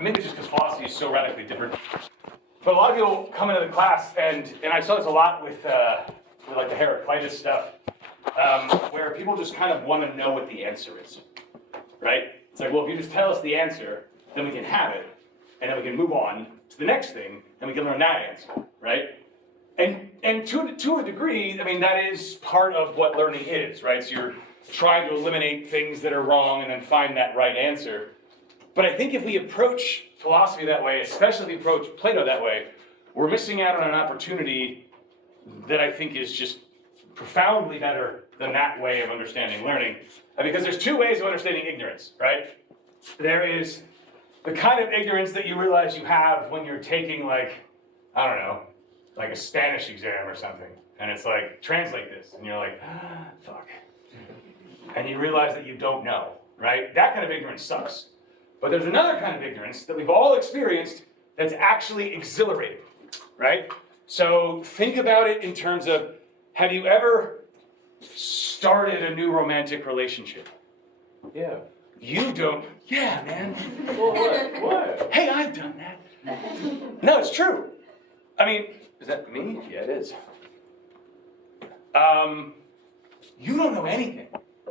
maybe it's just because philosophy is so radically different. But a lot of people come into the class, and I saw this a lot with like the Heraclitus stuff, where people just kind of want to know what the answer is, right? It's like, well, if you just tell us the answer, then we can have it, and then we can move on to the next thing, and we can learn that answer, right? And to a degree, I mean, that is part of what learning is, right? So you're trying to eliminate things that are wrong and then find that right answer. But I think if we approach philosophy that way, especially if we approach Plato that way, we're missing out on an opportunity that I think is just profoundly better than that way of understanding learning. Because there's two ways of understanding ignorance, right? There is the kind of ignorance that you realize you have when you're taking, like, I don't know, like a Spanish exam or something. And it's like, translate this. And you're like, fuck. And you realize that you don't know, right? That kind of ignorance sucks. But there's another kind of ignorance that we've all experienced that's actually exhilarating, right? So think about it in terms of, have you ever started a new romantic relationship? Yeah. You don't. Yeah, man. Well, what? Hey, I've done that. No, it's true. I mean, is that me? Yeah, it is. You don't know anything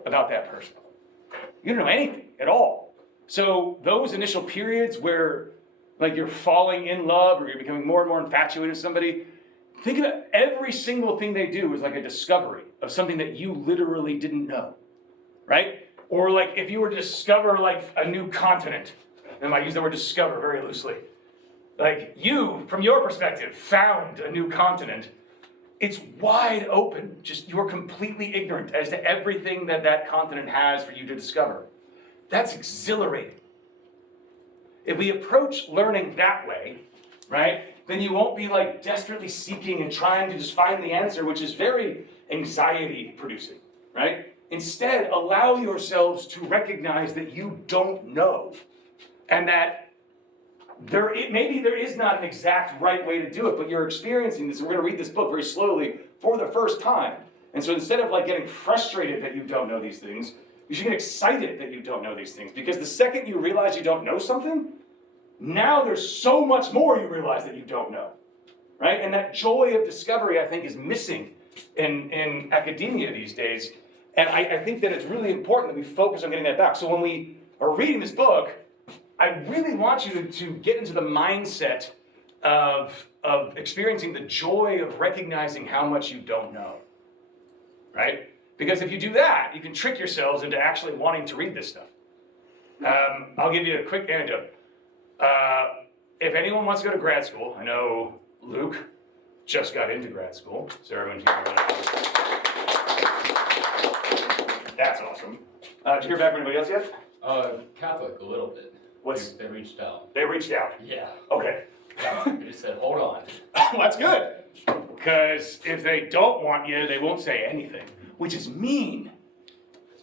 about that person. You don't know anything at all. So those initial periods where, like, you're falling in love or you're becoming more and more infatuated with somebody, think about every single thing they do is like a discovery of something that you literally didn't know, right? Or like if you were to discover like a new continent, and I use the word discover very loosely, like you, from your perspective, found a new continent. It's wide open. Just you're completely ignorant as to everything that that continent has for you to discover. That's exhilarating. If we approach learning that way, right, then you won't be like desperately seeking and trying to just find the answer, which is very anxiety producing, right? Instead, allow yourselves to recognize that you don't know and that maybe there is not an exact right way to do it, but you're experiencing this, and we're going to read this book very slowly for the first time. And so instead of like getting frustrated that you don't know these things, you should get excited that you don't know these things, because the second you realize you don't know something, now there's so much more you realize that you don't know, right? And that joy of discovery, I think, is missing in academia these days. And I think that it's really important that we focus on getting that back. So when we are reading this book, I really want you to get into the mindset of experiencing the joy of recognizing how much you don't know, right? Because if you do that, you can trick yourselves into actually wanting to read this stuff. I'll give you a quick anecdote. If anyone wants to go to grad school, I know Luke just got into grad school, so everyone can hear that. That's awesome. Did you hear back from anybody else yet? Catholic, a little bit. They reached out. They reached out? Yeah. Okay. They just said, hold on. Well, that's good. Because if they don't want you, they won't say anything, which is mean.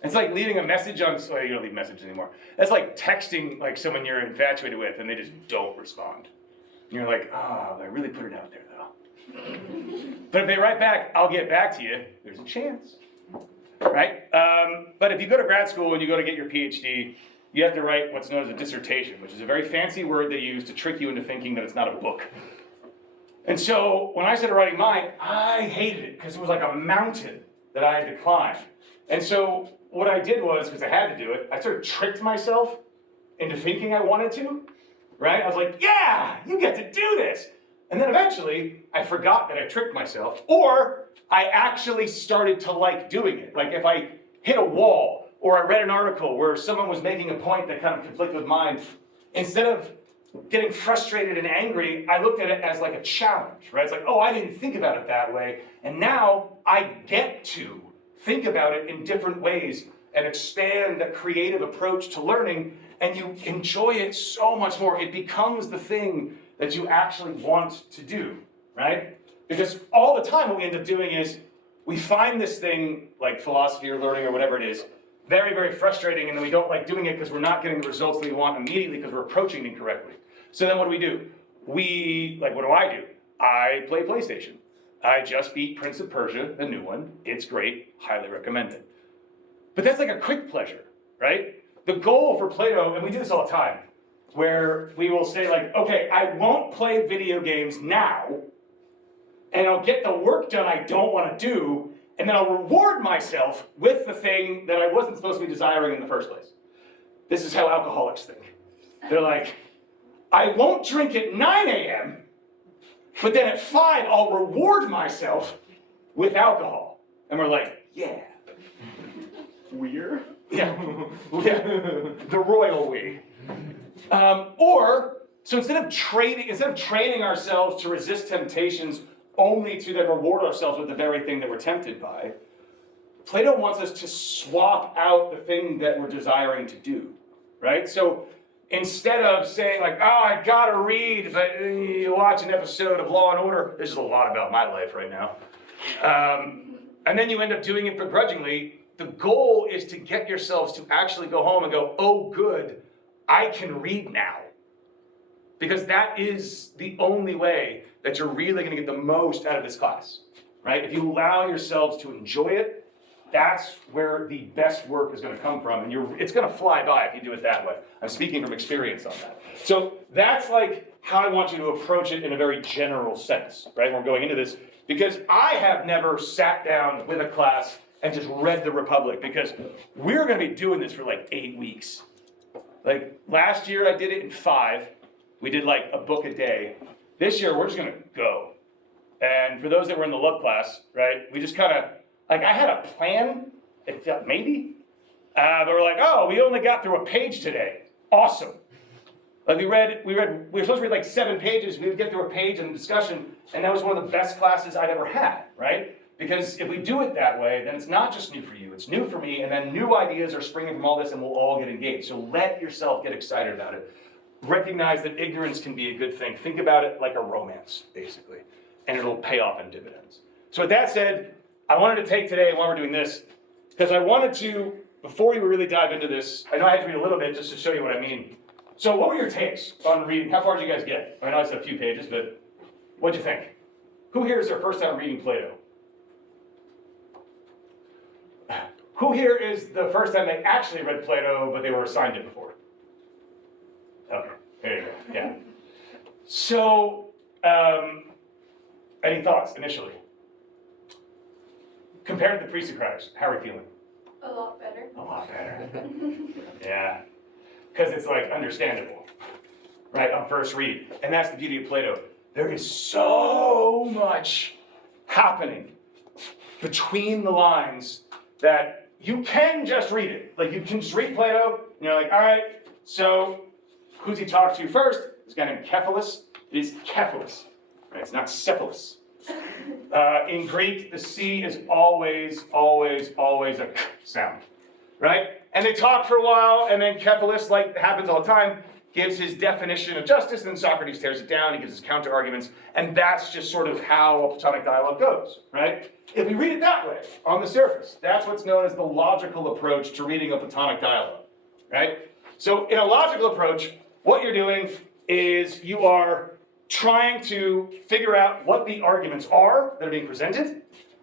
It's like leaving a message on, well, you don't leave messages anymore. That's like texting like someone you're infatuated with and they just don't respond. And you're like, oh, I really put it out there though. But if they write back, I'll get back to you, there's a chance, right? But if you go to grad school and you go to get your PhD, you have to write what's known as a dissertation, which is a very fancy word they use to trick you into thinking that it's not a book. And so when I started writing mine, I hated it because it was like a mountain that I had to climb. And so what I did was, because I had to do it, I sort of tricked myself into thinking I wanted to, right? I was like, yeah, you get to do this. And then eventually I forgot that I tricked myself, or I actually started to like doing it. Like if I hit a wall, or I read an article where someone was making a point that kind of conflicted with mine, instead of getting frustrated and angry, I looked at it as like a challenge, right? It's like, oh, I didn't think about it that way, and now I get to think about it in different ways and expand that creative approach to learning, and you enjoy it so much more. It becomes the thing that you actually want to do, right? Because all the time what we end up doing is we find this thing, like philosophy or learning or whatever it is, very, very frustrating, and then we don't like doing it because we're not getting the results that we want immediately because we're approaching it incorrectly. So then what do? What do I do? I play PlayStation. I just beat Prince of Persia, the new one. It's great, highly recommend it. But that's like a quick pleasure, right? The goal for Plato, and we do this all the time, where we will say like, okay, I won't play video games now, and I'll get the work done I don't want to do, and then I'll reward myself with the thing that I wasn't supposed to be desiring in the first place. This is how alcoholics think. They're like, I won't drink at 9 a.m., but then at 5, I'll reward myself with alcohol. And we're like, yeah. Weird? Yeah. The royal we. So instead of training ourselves to resist temptations only to then reward ourselves with the very thing that we're tempted by, Plato wants us to swap out the thing that we're desiring to do, right? So instead of saying like, oh, I gotta read, but you watch an episode of Law and Order, this is a lot about my life right now, and then you end up doing it begrudgingly, the goal is to get yourselves to actually go home and go, oh good, I can read now. Because that is the only way that you're really gonna get the most out of this class, right? If you allow yourselves to enjoy it, that's where the best work is gonna come from, and it's gonna fly by if you do it that way. I'm speaking from experience on that. So that's like how I want you to approach it in a very general sense, right? We're going into this, because I have never sat down with a class and just read the Republic, because we're gonna be doing this for like 8 weeks. Like last year I did it in 5. We did like a book a day. This year we're just gonna go. And for those that were in the love class, right, we just kind of, like I had a plan, it felt maybe, but we're like, oh, we only got through a page today. Awesome. Like we were supposed to read like 7 pages, we would get through a page in the discussion, and that was one of the best classes I'd ever had, right? Because if we do it that way, then it's not just new for you, it's new for me, and then new ideas are springing from all this, and we'll all get engaged. So let yourself get excited about it. Recognize that ignorance can be a good thing. Think about it like a romance, basically, and it'll pay off in dividends. So with that said, I wanted to take today, while we're doing this, because I wanted to, before we really dive into this, I know I had to read a little bit just to show you what I mean. So what were your takes on reading? How far did you guys get? I know I said a few pages, but what'd you think? Who here is their first time reading Plato? Who here is the first time they actually read Plato, but they were assigned it before? Okay, there you go, yeah. So, any thoughts initially? Compared to the pre-Socratics, how are we feeling? A lot better. A lot better. Yeah, because it's like understandable, right, on first read. And that's the beauty of Plato. There is so much happening between the lines that you can just read it. Like you can just read Plato, and you're like, all right, so who's he talk to first? This guy named Cephalus. It is Cephalus, right? It's not Cephalus. In Greek, the C is always a k sound, right? And they talk for a while, and then Cephalus, like happens all the time, gives his definition of justice, and then Socrates tears it down, he gives his counter-arguments, and that's just sort of how a Platonic dialogue goes, right? If we read it that way, on the surface, that's what's known as the logical approach to reading a Platonic dialogue, right? So in a logical approach, what you're doing is you are trying to figure out what the arguments are that are being presented,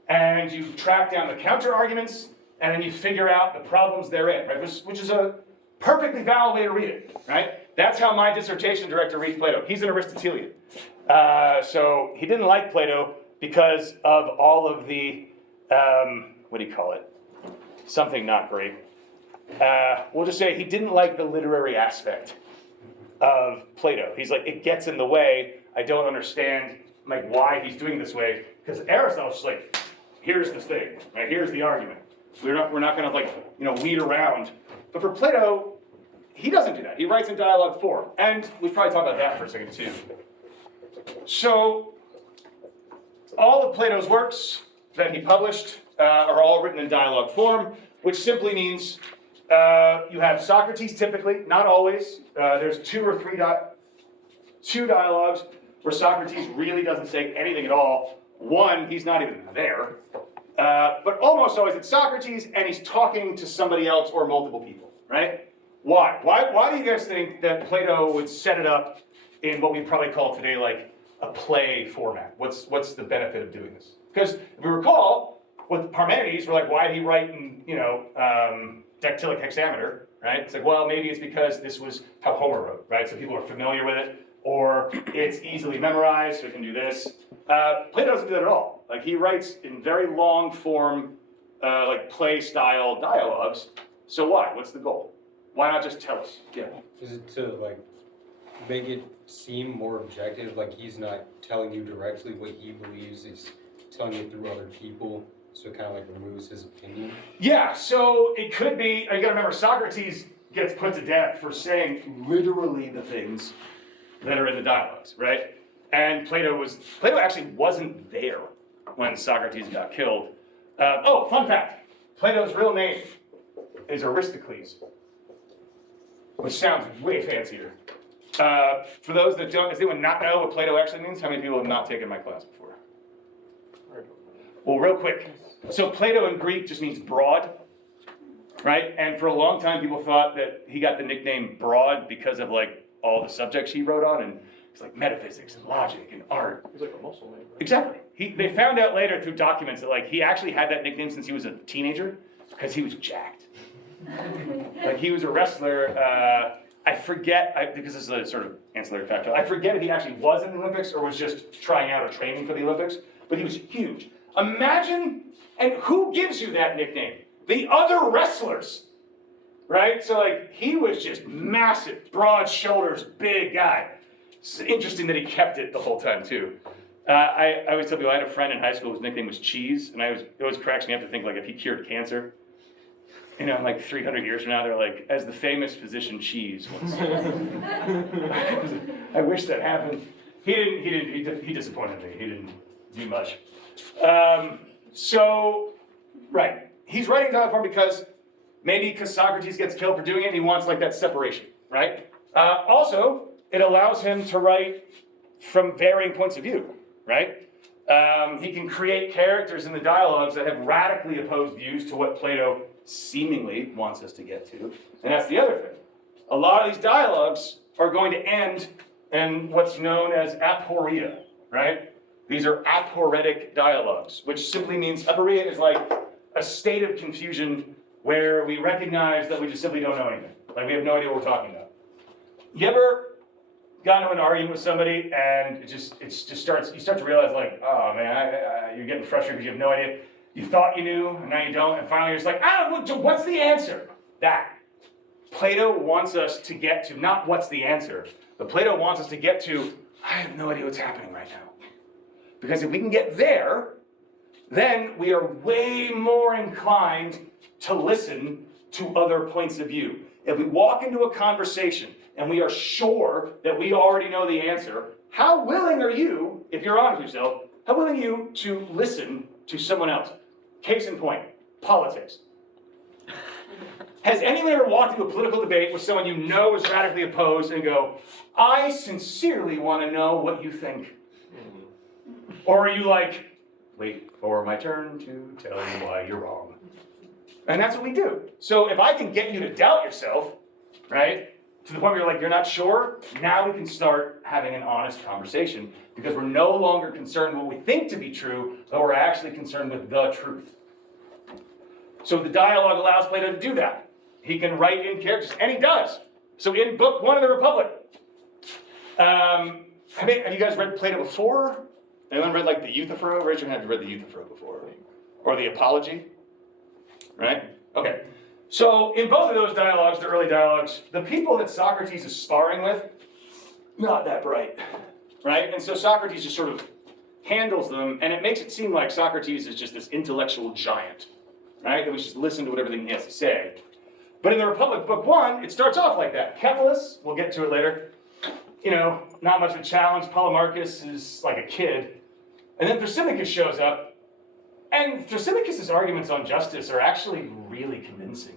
and you track down the counter-arguments, and then you figure out the problems therein, right? Which is a perfectly valid way to read it, right? That's how my dissertation director reads Plato. He's an Aristotelian. So he didn't like Plato because of all of the, what do you call it? Something not great. We'll just say he didn't like the literary aspect of Plato. He's like, it gets in the way. I don't understand like why he's doing it this way. Because Aristotle's just like, here's the thing, right? Here's the argument. We're not going to like, weed around. But for Plato, he doesn't do that. He writes in dialogue form. And we probably talk about that for a second too. So all of Plato's works that he published are all written in dialogue form, which simply means you have Socrates typically, not always. There's 2 or 3 dialogues where Socrates really doesn't say anything at all. One, he's not even there. But almost always it's Socrates and he's talking to somebody else or multiple people, right? Why? Why do you guys think that Plato would set it up in what we probably call today like a play format? What's the benefit of doing this? Because if we recall, with Parmenides, we're like, why did he write in, dactylic hexameter? right? It's like, well, maybe it's because this was how Homer wrote, right? So people are familiar with it, or it's easily memorized, so we can do this. Plato doesn't do that at all. Like, he writes in very long form, like play style dialogues. So why? What's the goal? Why not just tell us? Yeah. Is it to like make it seem more objective? Like he's not telling you directly what he believes, he's telling you through other people, so it kind of like removes his opinion? Yeah, so it could be, you gotta remember, Socrates gets put to death for saying literally the things that are in the dialogues, right? And Plato actually wasn't there when Socrates got killed. Fun fact, Plato's real name is Aristocles, which sounds way fancier. For those that don't, does anyone not know what Plato actually means? How many people have not taken my class before? Well, real quick. So Plato in Greek just means broad, right? And for a long time, people thought that he got the nickname broad because of like all the subjects he wrote on, and it's like metaphysics and logic and art. He's like a muscle man. Right? Exactly. They found out later through documents that like he actually had that nickname since he was a teenager because he was jacked. Like he was a wrestler. I forget, because this is a sort of ancillary factor, I forget if he actually was in the Olympics or was just trying out or training for the Olympics, but he was huge. Imagine, and who gives you that nickname? The other wrestlers, right? So like, he was just massive, broad shoulders, big guy. It's interesting that he kept it the whole time too. I always tell people I had a friend in high school whose nickname was Cheese, and it always cracks me up to think like if he cured cancer, you know, like 300 years from now, they're like, as the famous physician Cheese once. I wish that happened. He disappointed me. He didn't do much. Right. He's writing dialogue form because Socrates gets killed for doing it, and he wants like that separation, right? Also, it allows him to write from varying points of view, right? He can create characters in the dialogues that have radically opposed views to what Plato seemingly wants us to get to. And that's the other thing. A lot of these dialogues are going to end in what's known as aporia, right? These are aporetic dialogues, which simply means aporia is like a state of confusion where we recognize that we just simply don't know anything. Like we have no idea what we're talking about. You ever got into an argument with somebody and you start to realize like, oh man, you're getting frustrated because you have no idea. You thought you knew, and now you don't, and finally you're just like, what's the answer? That. Plato wants us to get to, not what's the answer, but Plato wants us to get to, I have no idea what's happening right now. Because if we can get there, then we are way more inclined to listen to other points of view. If we walk into a conversation and we are sure that we already know the answer, how willing are you, if you're honest with yourself, how willing are you to listen to someone else? Case in point, politics. Has anyone ever walked into a political debate with someone you know is radically opposed and go, I sincerely want to know what you think? Or are you like, wait for my turn to tell you why you're wrong? And that's what we do. So if I can get you to doubt yourself, right, to the point where you're like, you're not sure, now we can start having an honest conversation because we're no longer concerned with what we think to be true, but we're actually concerned with the truth. So the dialogue allows Plato to do that. He can write in characters, and he does. So in Book 1 of the Republic, have you guys read Plato before? Anyone read like the Euthyphro? Raise your hand if you read the Euthyphro before. Or the Apology? Right? Okay. So in both of those dialogues, the early dialogues, the people that Socrates is sparring with, not that bright. Right? And so Socrates just sort of handles them, and it makes it seem like Socrates is just this intellectual giant. Right? That we just listen to what everything he has to say. But in the Republic, Book 1, it starts off like that. Cephalus, we'll get to it later, you know, not much of a challenge. Polemarchus is like a kid. And then Thrasymachus shows up, and Thrasymachus' arguments on justice are actually really convincing.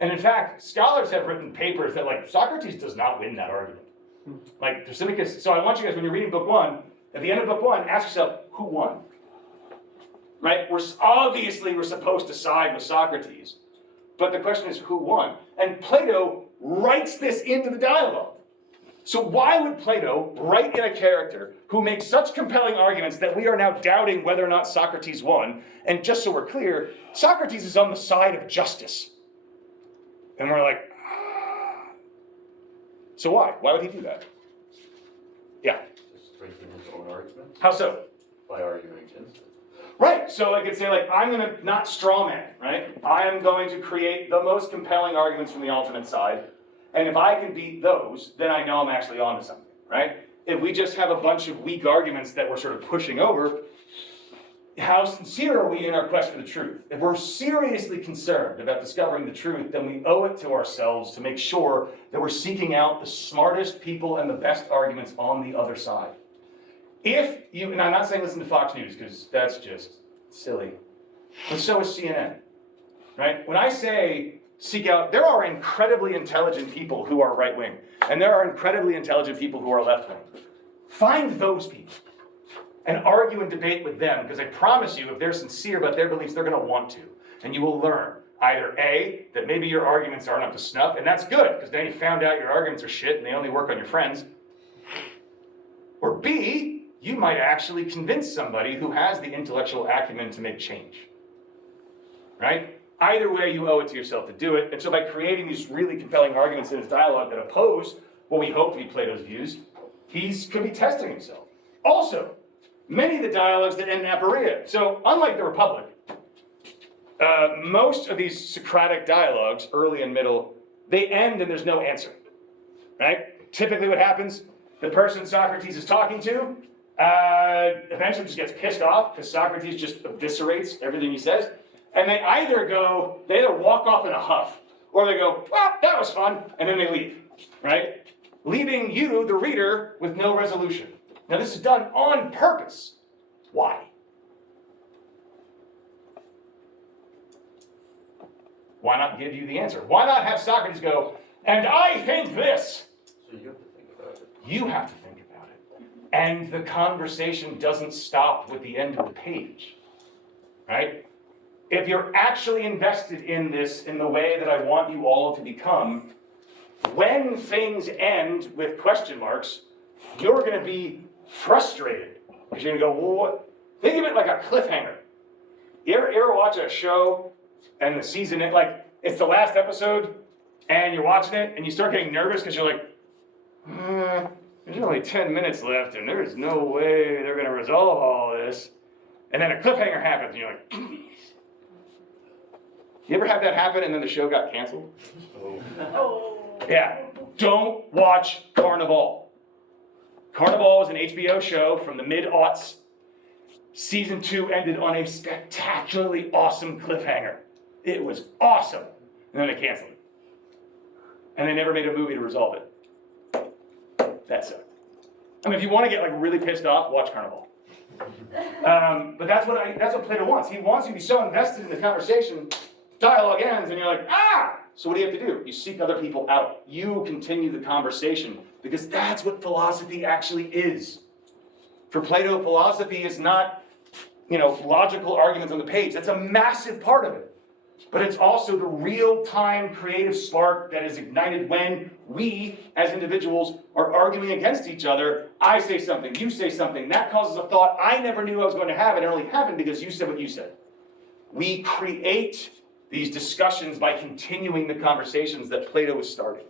And in fact, scholars have written papers that like Socrates does not win that argument. Like Thrasymachus, so I want you guys, when you're reading Book 1, at the end of Book 1, ask yourself, who won? Right? We're supposed to side with Socrates. But the question is, who won? And Plato writes this into the dialogue. So why would Plato write in a character who makes such compelling arguments that we are now doubting whether or not Socrates won? And just so we're clear, Socrates is on the side of justice. And we're like, So why? Why would he do that? Yeah. To strengthen his own argument How so? by arguing against it. Right, so I could say like, I'm gonna not straw man, right? I am going to create the most compelling arguments from the alternate side, and if I can beat those, then I know I'm actually onto something, right? If we just have a bunch of weak arguments that we're sort of pushing over, how sincere are we in our quest for the truth? If we're seriously concerned about discovering the truth, then we owe it to ourselves to make sure that we're seeking out the smartest people and the best arguments on the other side. If you, and I'm not saying listen to Fox News, because that's just silly, but so is CNN, right? When I say seek out, there are incredibly intelligent people who are right-wing, and there are incredibly intelligent people who are left-wing. Find those people and argue and debate with them, because I promise you, if they're sincere about their beliefs, they're going to want to. And you will learn either A, that maybe your arguments aren't up to snuff, and that's good, because then you found out your arguments are shit and they only work on your friends. Or B, you might actually convince somebody who has the intellectual acumen to make change. Right? Either way, you owe it to yourself to do it. And so by creating these really compelling arguments in his dialogue that oppose what we hope to be Plato's views, he could be testing himself. Also, many of the dialogues that end in aporia. So unlike the Republic, most of these Socratic dialogues, early and middle, they end and there's no answer. Right? Typically what happens, the person Socrates is talking to eventually just gets pissed off because Socrates just eviscerates everything he says. And they either walk off in a huff, or they go, well, that was fun, and then they leave, right? Leaving you, the reader, with no resolution. Now this is done on purpose. Why? Why not give you the answer? Why not have Socrates go, and I think this? So you have to think about it. You have to think about it. And the conversation doesn't stop with the end of the page, right? If you're actually invested in this in the way that I want you all to become, when things end with question marks, you're going to be frustrated. Because you're going to go, well, what? Think of it like a cliffhanger. You ever watch a show and the season, it's the last episode, and you're watching it, and you start getting nervous because you're like, there's only 10 minutes left, and there's no way they're going to resolve all this. And then a cliffhanger happens, and you're like, you ever have that happen and then the show got canceled? Yeah. Don't watch Carnival. Carnival is an HBO show from the mid-aughts. Season 2 ended on a spectacularly awesome cliffhanger. It was awesome. And then they canceled it. And they never made a movie to resolve it. That sucked. I mean, if you want to get really pissed off, watch Carnival. But that's what Plato wants. He wants you to be so invested in the conversation. Dialogue ends and you're like, ah! So what do you have to do? You seek other people out. You continue the conversation because that's what philosophy actually is. For Plato, philosophy is not, logical arguments on the page. That's a massive part of it. But it's also the real-time creative spark that is ignited when we, as individuals, are arguing against each other. I say something, you say something. That causes a thought I never knew I was going to have. It only happened because you said what you said. We create these discussions by continuing the conversations that Plato was starting,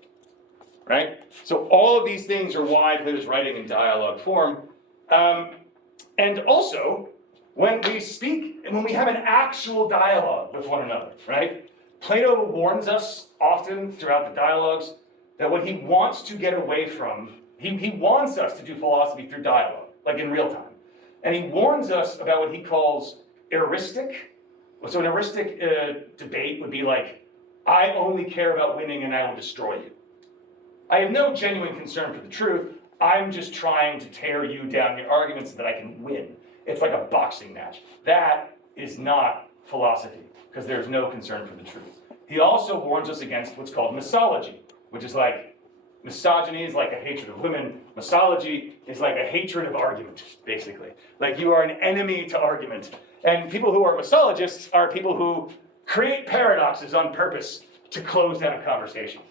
right? So all of these things are why Plato's writing in dialogue form. And also, when we speak, and when we have an actual dialogue with one another, right? Plato warns us often throughout the dialogues that what he wants to get away from, he wants us to do philosophy through dialogue, like in real time. And he warns us about what he calls heuristic. So an heuristic debate would be like, I only care about winning and I will destroy you. I have no genuine concern for the truth. I'm just trying to tear you down your arguments so that I can win. It's like a boxing match. That is not philosophy, because there's no concern for the truth. He also warns us against what's called misology, which is like, misogyny is like a hatred of women. Misology is like a hatred of argument, basically. Like you are an enemy to argument. And people who are misologists are people who create paradoxes on purpose to close down a conversation.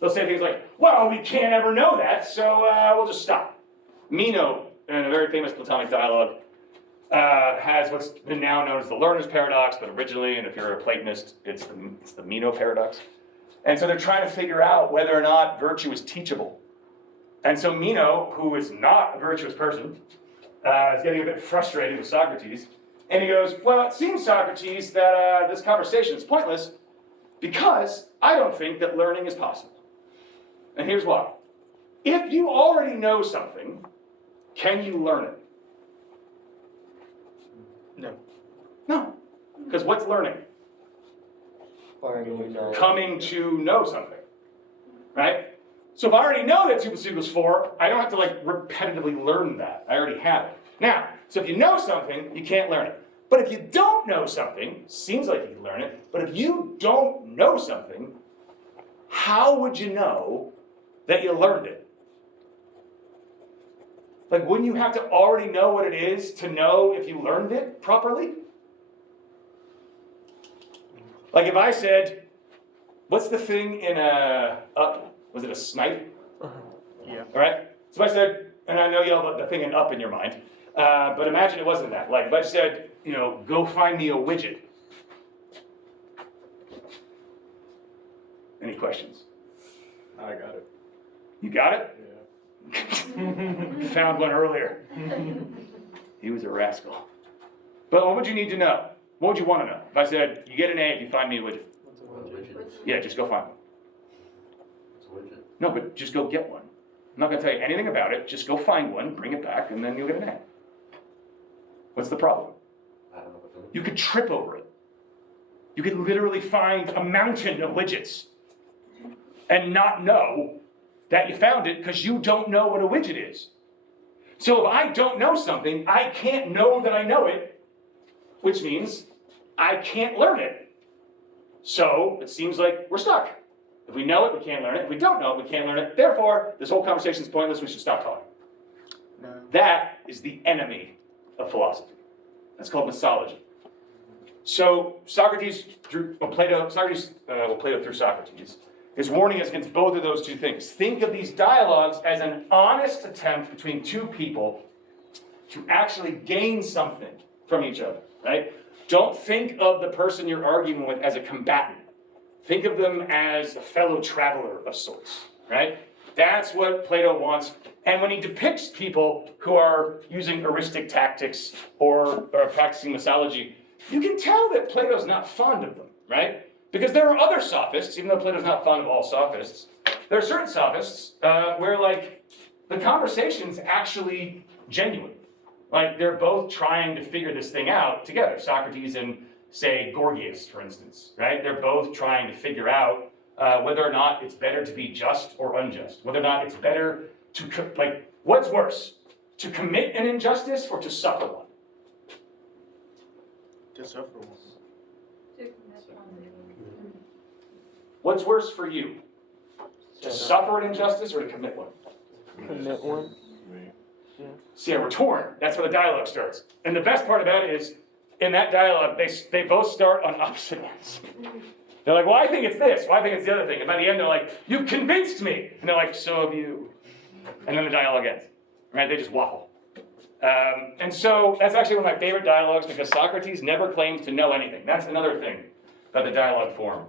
They'll say things like, well, we can't ever know that, so we'll just stop. Meno, in a very famous Platonic dialogue, has what's been now known as the learner's paradox, but originally, and if you're a Platonist, it's the Meno paradox. And so they're trying to figure out whether or not virtue is teachable. And so Meno, who is not a virtuous person, is getting a bit frustrated with Socrates. And he goes, well, it seems, Socrates, that this conversation is pointless because I don't think that learning is possible. And here's why. If you already know something, can you learn it? No. No. Because what's learning? Coming to know something. Right? So if I already know that 2 plus 2 equals 4, I don't have to like repetitively learn that. I already have it. Now, so if you know something, you can't learn it. But if you don't know something, seems like you can learn it, but if you don't know something, how would you know that you learned it? Like, wouldn't you have to already know what it is to know if you learned it properly? Like if I said, what's the thing in Up? Was it a snipe? Yeah. All right? So if I said, and I know you have the thing in Up in your mind, but imagine it wasn't that. Like if I said, go find me a widget. Any questions? I got it. You got it? Yeah. Found one earlier. He was a rascal. But what would you need to know? What would you want to know? If I said, you get an A if you find me a widget. Well, widget. Yeah, just go find one. It's a widget. No, but just go get one. I'm not going to tell you anything about it. Just go find one, bring it back, and then you'll get an A. What's the problem? I don't know what the. You could trip over it. You could literally find a mountain of widgets and not know that you found it because you don't know what a widget is. So if I don't know something, I can't know that I know it, which means I can't learn it. So it seems like we're stuck. If we know it, we can't learn it. If we don't know it, we can't learn it. Therefore, this whole conversation is pointless. We should stop talking. No. That is the enemy of philosophy. That's called mythology. So Socrates through Plato through Socrates is warning us against both of those two things. Think of these dialogues as an honest attempt between two people to actually gain something from each other, right? Don't think of the person you're arguing with as a combatant. Think of them as a fellow traveler of sorts, right? That's what Plato wants. And when he depicts people who are using heuristic tactics or practicing mythology, you can tell that Plato's not fond of them, right? Because there are other sophists, even though Plato's not fond of all sophists, there are certain sophists where, like, the conversation's actually genuine. Like, they're both trying to figure this thing out together. Socrates and, say, Gorgias, for instance, right? They're both trying to figure out whether or not it's better to be just or unjust. Whether or not it's better to, what's worse? To commit an injustice or to suffer one? To suffer one. What's worse for you? To suffer an injustice or to commit one? Commit one. See, we're torn. That's where the dialogue starts. And the best part about it is, in that dialogue, they both start on opposite ends. They're like, well, I think it's this. Well, I think it's the other thing. And by the end, they're like, you've convinced me. And they're like, so have you. And then the dialogue ends. Right? They just waffle. And so that's actually one of my favorite dialogues because Socrates never claims to know anything. That's another thing about the dialogue form.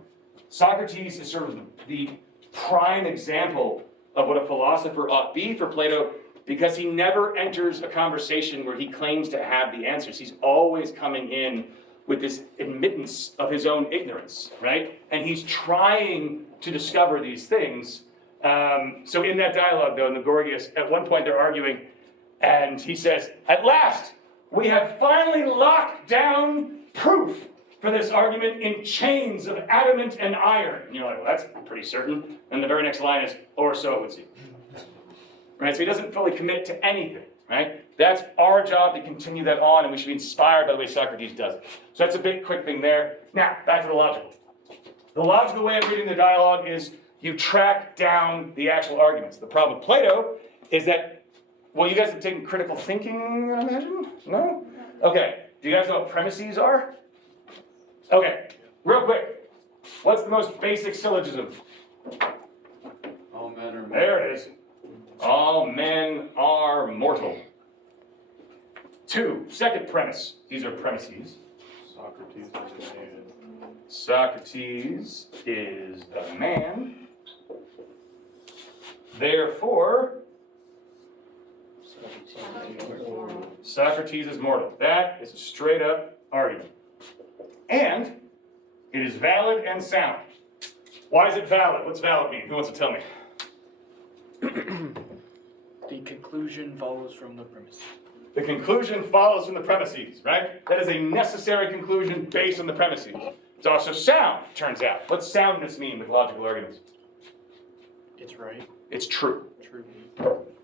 Socrates is sort of the prime example of what a philosopher ought be for Plato because he never enters a conversation where he claims to have the answers. He's always coming in with this admittance of his own ignorance, right? And he's trying to discover these things. So in that dialogue, though, in the Gorgias, at one point they're arguing, and he says, at last, we have finally locked down proof for this argument in chains of adamant and iron. And you're like, well, that's pretty certain. And the very next line is, or so it would seem. Right? So he doesn't fully commit to anything, right? That's our job to continue that on, and we should be inspired by the way Socrates does it. So that's a big, quick thing there. Now, back to the logical. The logical way of reading the dialogue is you track down the actual arguments. The problem with Plato is that, well, you guys have taken critical thinking, I imagine? No? Okay. Do you guys know what premises are? Okay. Real quick. What's the most basic syllogism? All men are There it is. All men are mortal. 2, second premise. These are premises. Socrates is a man. Socrates is a man. Therefore, Socrates is mortal. That is a straight up argument. And it is valid and sound. Why is it valid? What's valid mean? Who wants to tell me? The conclusion follows from the premise. The conclusion follows from the premises, right? That is a necessary conclusion based on the premises. It's also sound, turns out. What's soundness mean with logical arguments? It's right. It's true, True.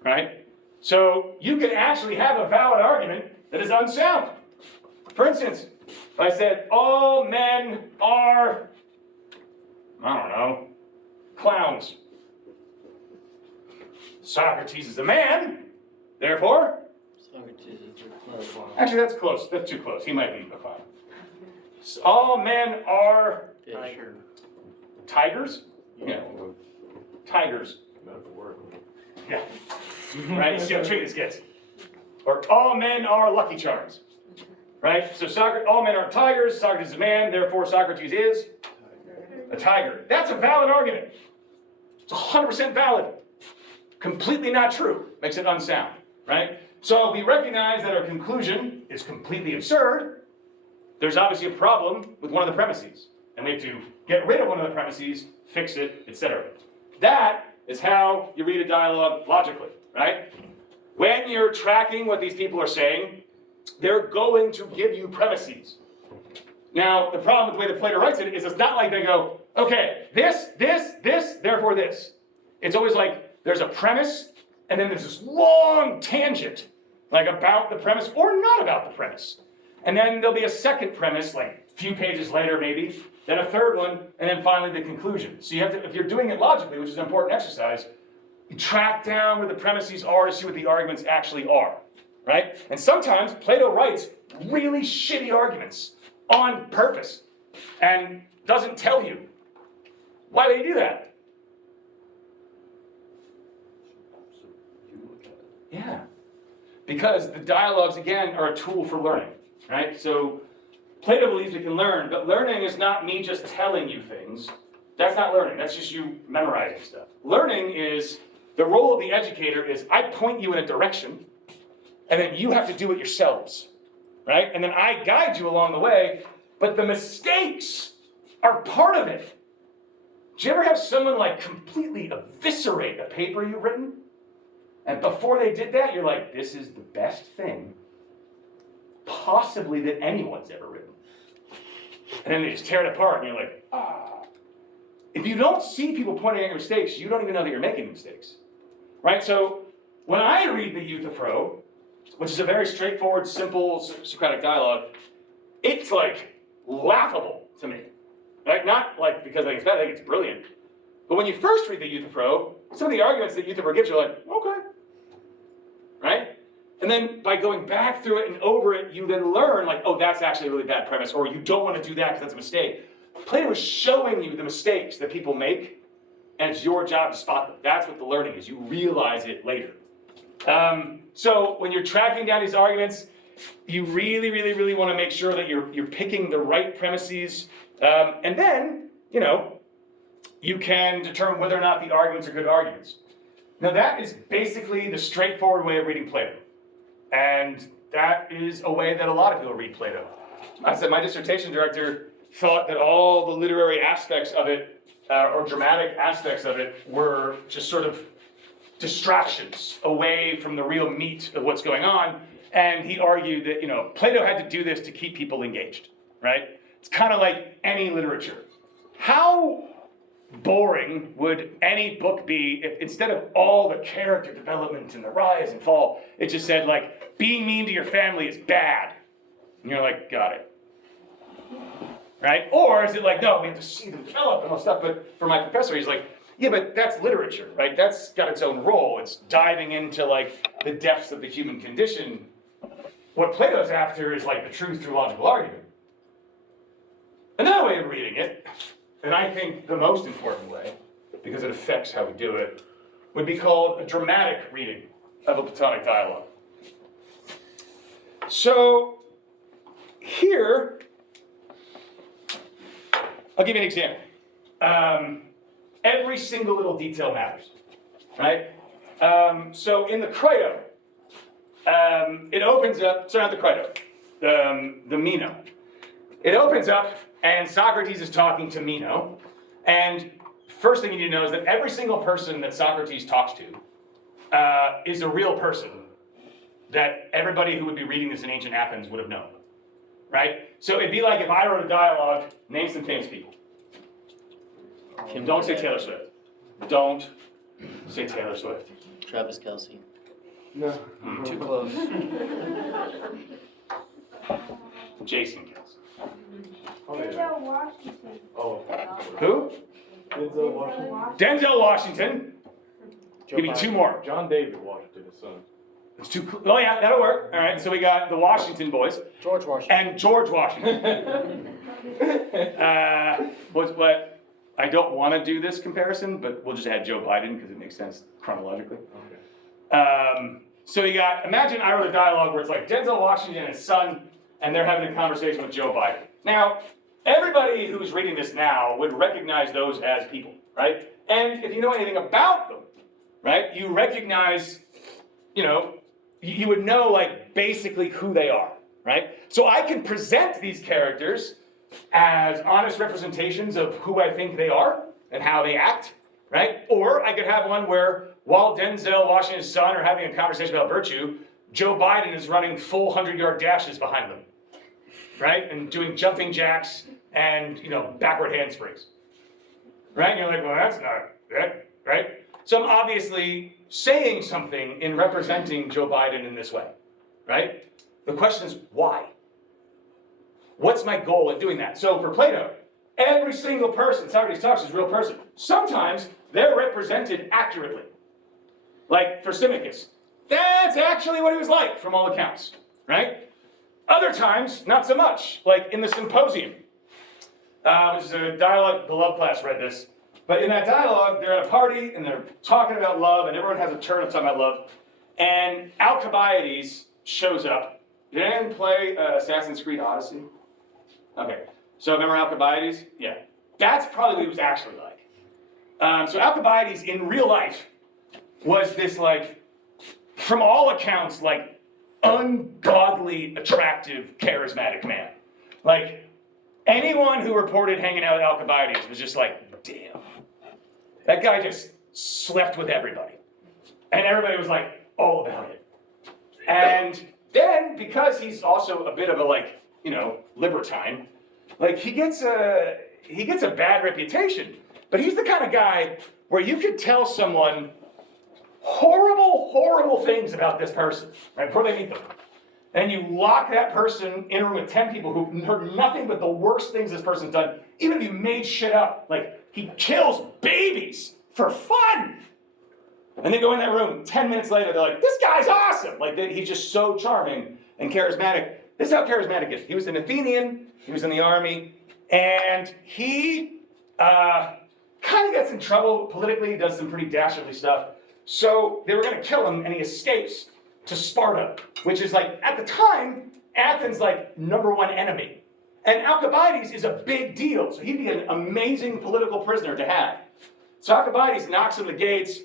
right? So you can actually have a valid argument that is unsound. For instance, if I said, all men are, I don't know, clowns. Socrates is a man, therefore, actually that's close, that's too close, he might be a clown. So all men are Tiger. tigers? Yeah, tigers. Metaphor. Yeah, right, see how tricky this gets. Or all men are Lucky Charms, right? So all men are tigers, Socrates is a man, therefore Socrates is a tiger. That's a valid argument. It's 100% valid. Completely not true. Makes it unsound, right? So we recognize that our conclusion is completely absurd. There's obviously a problem with one of the premises, and we have to get rid of one of the premises, fix it, etc. That is how you read a dialogue logically, right? When you're tracking what these people are saying, they're going to give you premises. Now, the problem with the way that Plato writes it is it's not like they go, okay, this, therefore this. It's always like there's a premise, and then there's this long tangent, like about the premise or not about the premise. And then there'll be a second premise, like a few pages later maybe, then a third one, and then finally the conclusion. So you have to, if you're doing it logically, which is an important exercise, you track down where the premises are to see what the arguments actually are, right? And sometimes Plato writes really shitty arguments on purpose and doesn't tell you. Why would he do that? Yeah, because the dialogues, again, are a tool for learning, right? So Plato believes we can learn, but learning is not me just telling you things. That's not learning. That's just you memorizing stuff. Learning is, the role of the educator is I point you in a direction, and then you have to do it yourselves, right? And then I guide you along the way, but the mistakes are part of it. Do you ever have someone like completely eviscerate a paper you've written? And before they did that, you're like, this is the best thing possibly that anyone's ever written. And then they just tear it apart, and you're like, ah. If you don't see people pointing out your mistakes, you don't even know that you're making mistakes, right? So when I read the Euthyphro, which is a very straightforward, simple Socratic dialogue, it's like laughable to me, right? Not like because I think it's bad, I think it's brilliant. But when you first read the Euthyphro, some of the arguments that Euthyphro gives, you're like, okay. Right? And then by going back through it and over it, you then learn, like, oh, that's actually a really bad premise, or you don't want to do that because that's a mistake. Plato is showing you the mistakes that people make, and it's your job to spot them. That's what the learning is. You realize it later. So when you're tracking down these arguments, you really, really, really want to make sure that you're picking the right premises, and then, you can determine whether or not the arguments are good arguments. Now that is basically the straightforward way of reading Plato. And that is a way that a lot of people read Plato. I said my dissertation director thought that all the literary aspects of it, or dramatic aspects of it, were just sort of distractions away from the real meat of what's going on. And he argued that, Plato had to do this to keep people engaged, right? It's kind of like any literature. How boring would any book be if instead of all the character development and the rise and fall, it just said, like, being mean to your family is bad. And you're like, got it. Right? Or is it like, no, we have to see them develop and all stuff. But for my professor, he's like, yeah, but that's literature, right? That's got its own role. It's diving into, like, the depths of the human condition. What Plato's after is, like, the truth through logical argument. Another way of reading it, and I think the most important way, because it affects how we do it, would be called a dramatic reading of a Platonic dialogue. So, here, I'll give you an example. Every single little detail matters, right? So in the Crito, it opens up, sorry, not the Crito, the Meno. It opens up, and Socrates is talking to Meno, and first thing you need to know is that every single person that Socrates talks to is a real person that everybody who would be reading this in ancient Athens would have known, right? So it'd be like if I wrote a dialogue, name some famous people. Don't say Taylor Swift. Don't say Taylor Swift. Travis Kelce. No. Too close. Jason Kelce. Oh, yeah. Denzel Washington. Oh. Who? Denzel Washington. Denzel Washington. Give me two more. John David Washington, his son. It's too. Oh yeah, that'll work. All right, so we got the Washington boys George Washington. and George Washington. What? I don't want to do this comparison, but we'll just add Joe Biden because it makes sense chronologically. Okay. So you got. Imagine I wrote a dialogue where it's like Denzel Washington and his son, and they're having a conversation with Joe Biden. Now, everybody who's reading this now would recognize those as people, right? And if you know anything about them, right, you recognize, you would know like basically who they are, right? So I can present these characters as honest representations of who I think they are and how they act, right? Or I could have one where while Denzel Washington's son are having a conversation about virtue, Joe Biden is running full 100-yard dashes behind them, right? And doing jumping jacks and, backward handsprings, right? And you're like, well, that's not it, right? So I'm obviously saying something in representing Joe Biden in this way, right? The question is, why? What's my goal in doing that? So for Plato, every single person Socrates talks is a real person. Sometimes they're represented accurately. Like for Symmachus, that's actually what he was like from all accounts, right? Other times, not so much, like in the Symposium, which is a dialogue, the love class read this. But in that dialogue, they're at a party and they're talking about love, and everyone has a turn of talking about love. And Alcibiades shows up. Did anyone play Assassin's Creed Odyssey? Okay, so remember Alcibiades? Yeah, that's probably what he was actually like. So Alcibiades in real life was this like, from all accounts, like ungodly, attractive, charismatic man. Like anyone who reported hanging out with Alcibiades was just like, damn, that guy just slept with everybody. And everybody was like, all about it. And then, because he's also a bit of a libertine, like he gets a bad reputation. But he's the kind of guy where you could tell someone horrible, horrible things about this person, right, before they meet them. And you lock that person in a room with 10 people who've heard nothing but the worst things this person's done, even if he made shit up, like he kills babies for fun. And they go in that room, 10 minutes later, they're like, this guy's awesome. Like he's just so charming and charismatic. This is how charismatic he is. He was an Athenian, he was in the army, and he kind of gets in trouble politically, does some pretty dastardly stuff. So they were going to kill him, and he escapes to Sparta, which is like, at the time, Athens' like #1 enemy. And Alcibiades is a big deal, so he'd be an amazing political prisoner to have. So Alcibiades knocks on the gates,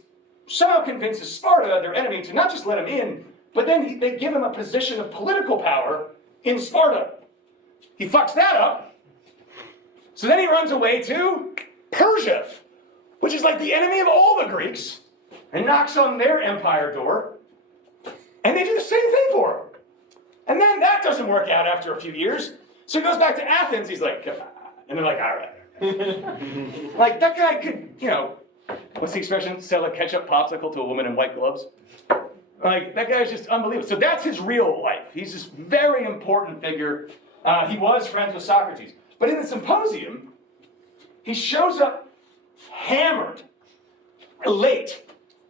somehow convinces Sparta, their enemy, to not just let him in, but then they give him a position of political power in Sparta. He fucks that up. So then he runs away to Persia, which is like the enemy of all the Greeks, and knocks on their empire door, and they do the same thing for him. And then that doesn't work out after a few years, so he goes back to Athens, he's like, and they're like, all right. Like, that guy could, what's the expression? Sell a ketchup popsicle to a woman in white gloves? Like, that guy's just unbelievable. So that's his real life. He's this very important figure. He was friends with Socrates. But in the Symposium, he shows up hammered, late.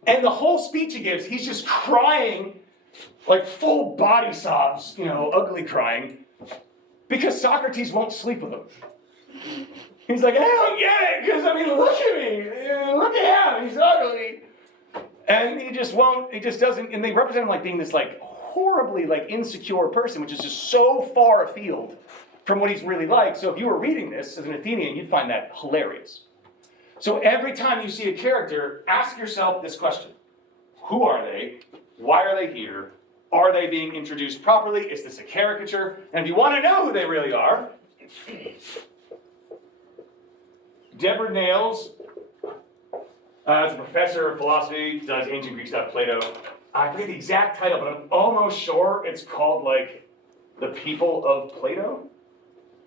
And the whole speech he gives, he's just crying, like full body sobs, ugly crying, because Socrates won't sleep with him. He's like, I don't get it, because, look at me. Look at him, he's ugly. And he just doesn't, and they represent him like being this like horribly like insecure person, which is just so far afield from what he's really like. So if you were reading this as an Athenian, you'd find that hilarious. So every time you see a character, ask yourself this question. Who are they? Why are they here? Are they being introduced properly? Is this a caricature? And if you want to know who they really are, Deborah Nails is a professor of philosophy, does ancient Greek stuff, Plato. I forget the exact title, but I'm almost sure it's called like The People of Plato.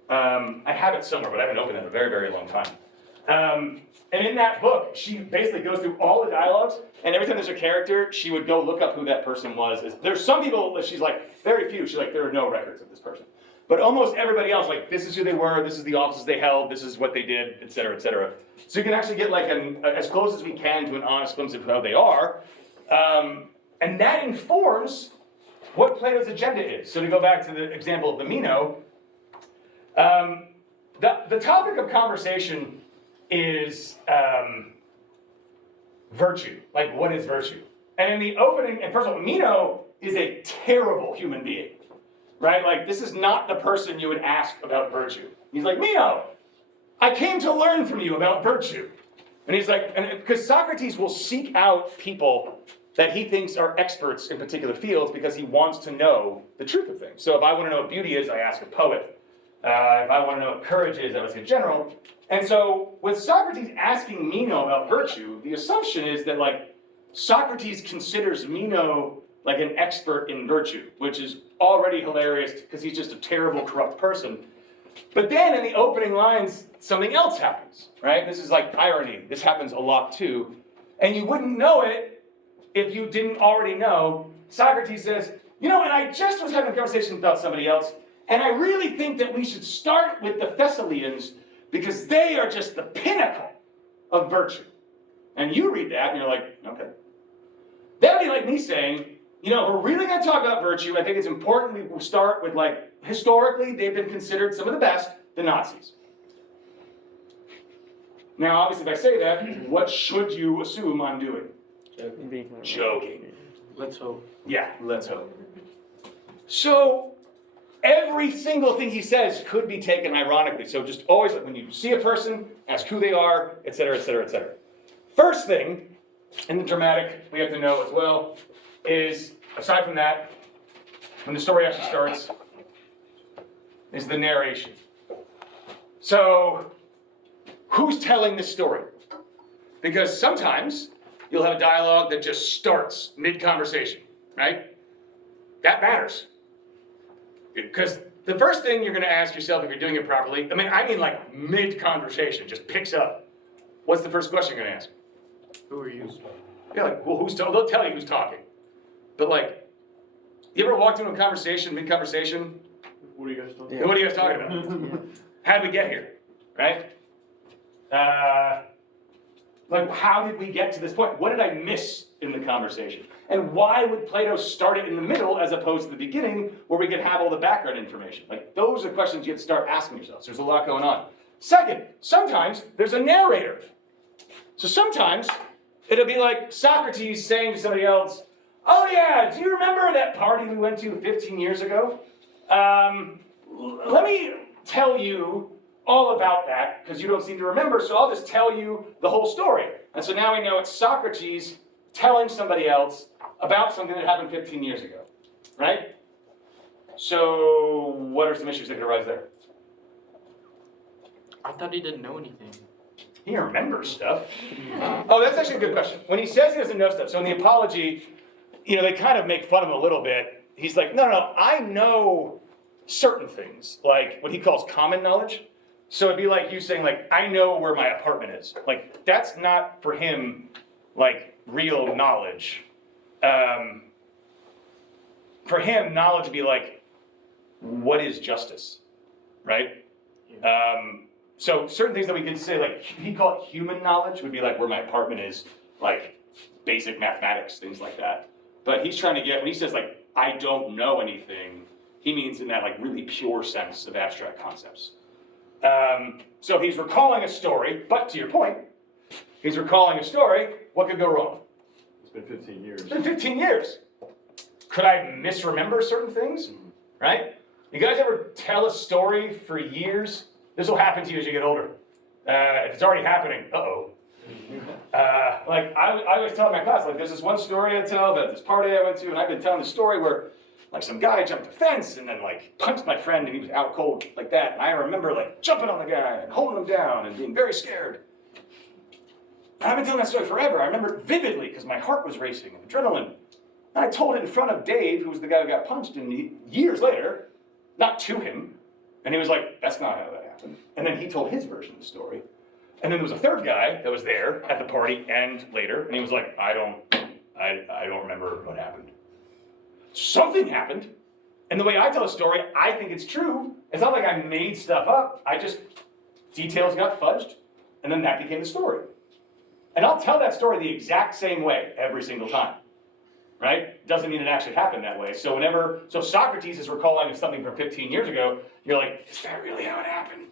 I have it somewhere, but I haven't opened it in a very, very long time. And in that book, she basically goes through all the dialogues, and every time there's a character, she would go look up who that person was. There's some people that she's like, very few, she's like, there are no records of this person. But almost everybody else, like, this is who they were, this is the offices they held, this is what they did, et cetera, et cetera. So you can actually get like as close as we can to an honest glimpse of how they are. And that informs what Plato's agenda is. So to go back to the example of the Meno, the topic of conversation is virtue. Like, what is virtue? And in the opening, and first of all, Meno is a terrible human being, right? Like, this is not the person you would ask about virtue. He's like, Meno, I came to learn from you about virtue. And he's like, and because Socrates will seek out people that he thinks are experts in particular fields because he wants to know the truth of things. So if I want to know what beauty is, I ask a poet. If I want to know what courage is, I ask a general. And so with Socrates asking Meno about virtue, the assumption is that like Socrates considers Meno like an expert in virtue, which is already hilarious because he's just a terrible, corrupt person. But then in the opening lines, something else happens, right? This is like irony. This happens a lot too. And you wouldn't know it if you didn't already know. Socrates says, you know, and I just was having a conversation about somebody else, and I really think that we should start with the Thessalians because they are just the pinnacle of virtue. And you read that and you're like, okay. That'd be like me saying, you know, we're really going to talk about virtue. I think it's important we start with, like, historically, they've been considered some of the best, the Nazis. Now, obviously, if I say that, what should you assume I'm doing? Joking. Let's hope. Yeah, let's hope. So, every single thing he says could be taken ironically. So just always, when you see a person, ask who they are, et cetera, et cetera, et cetera. First thing, in the dramatic, we have to know as well, is, aside from that, when the story actually starts, is the narration. So, who's telling this story? Because sometimes you'll have a dialogue that just starts mid-conversation, right? That matters. Because the first thing you're going to ask yourself if you're doing it properly, I mean like mid-conversation, just picks up. What's the first question you're going to ask? Who are you? You're like, well, they'll tell you who's talking. But like, you ever walked into a conversation, mid-conversation? What are you guys talking What are you guys talking about? How did we get here, right? Like, how did we get to this point? What did I miss in the conversation? And why would Plato start it in the middle as opposed to the beginning where we could have all the background information? Like, those are questions you have to start asking yourself. So there's a lot going on. Second, sometimes there's a narrator. So sometimes it'll be like Socrates saying to somebody else, oh yeah, do you remember that party we went to 15 years ago? Let me tell you all about that, because you don't seem to remember, so I'll just tell you the whole story. And so now we know it's Socrates telling somebody else about something that happened 15 years ago, right? So what are some issues that could arise there? I thought he didn't know anything. He remembers stuff. Oh, that's actually a good question. When he says he doesn't know stuff, so in the apology, you know, they kind of make fun of him a little bit. He's like, no, I know certain things, like what he calls common knowledge. So it'd be like you saying, like, I know where my apartment is. Like, that's not for him, like, real knowledge. For him, knowledge would be like, what is justice, right? So certain things that we could say, like, he called it human knowledge, would be like where my apartment is, like, basic mathematics, things like that. But he's trying to get, when he says, like, I don't know anything, he means in that, like, really pure sense of abstract concepts. So he's recalling a story, but to your point, he's recalling a story, what could go wrong? It's been 15 years. It's been 15 years. Could I misremember certain things, right? You guys ever tell a story for years? This will happen to you as you get older. If it's already happening, uh-oh. like I always tell my class, like there's this one story I tell about this party I went to, and I've been telling the story where like some guy jumped a fence and then like punched my friend and he was out cold like that. And I remember like jumping on the guy and holding him down and being very scared. And I've been telling that story forever. I remember it vividly because my heart was racing and adrenaline. And I told it in front of Dave, who was the guy who got punched, and years later, not to him. And he was like, that's not how that happened. And then he told his version of the story. And then there was a third guy that was there at the party and later, and he was like, I don't remember what happened. Something happened, and the way I tell a story, I think it's true. It's not like I made stuff up. Details got fudged, and then that became the story. And I'll tell that story the exact same way every single time, right? Doesn't mean it actually happened that way. So Socrates is recalling something from 15 years ago, you're like, is that really how it happened?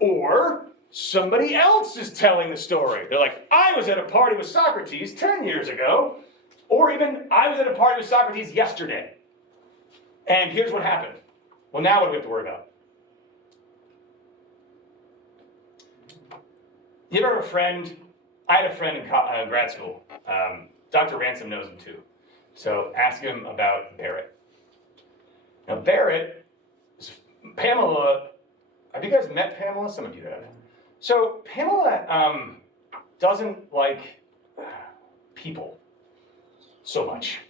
Or somebody else is telling the story. They're like, I was at a party with Socrates 10 years ago, or even I was at a party with Socrates yesterday. And here's what happened. Well, now what do we have to worry about? You ever have a friend? I had a friend in grad school. Dr. Ransom knows him too. So ask him about Barrett. Now Barrett, Pamela, have you guys met Pamela? Some of you have. So Pamela doesn't like people so much.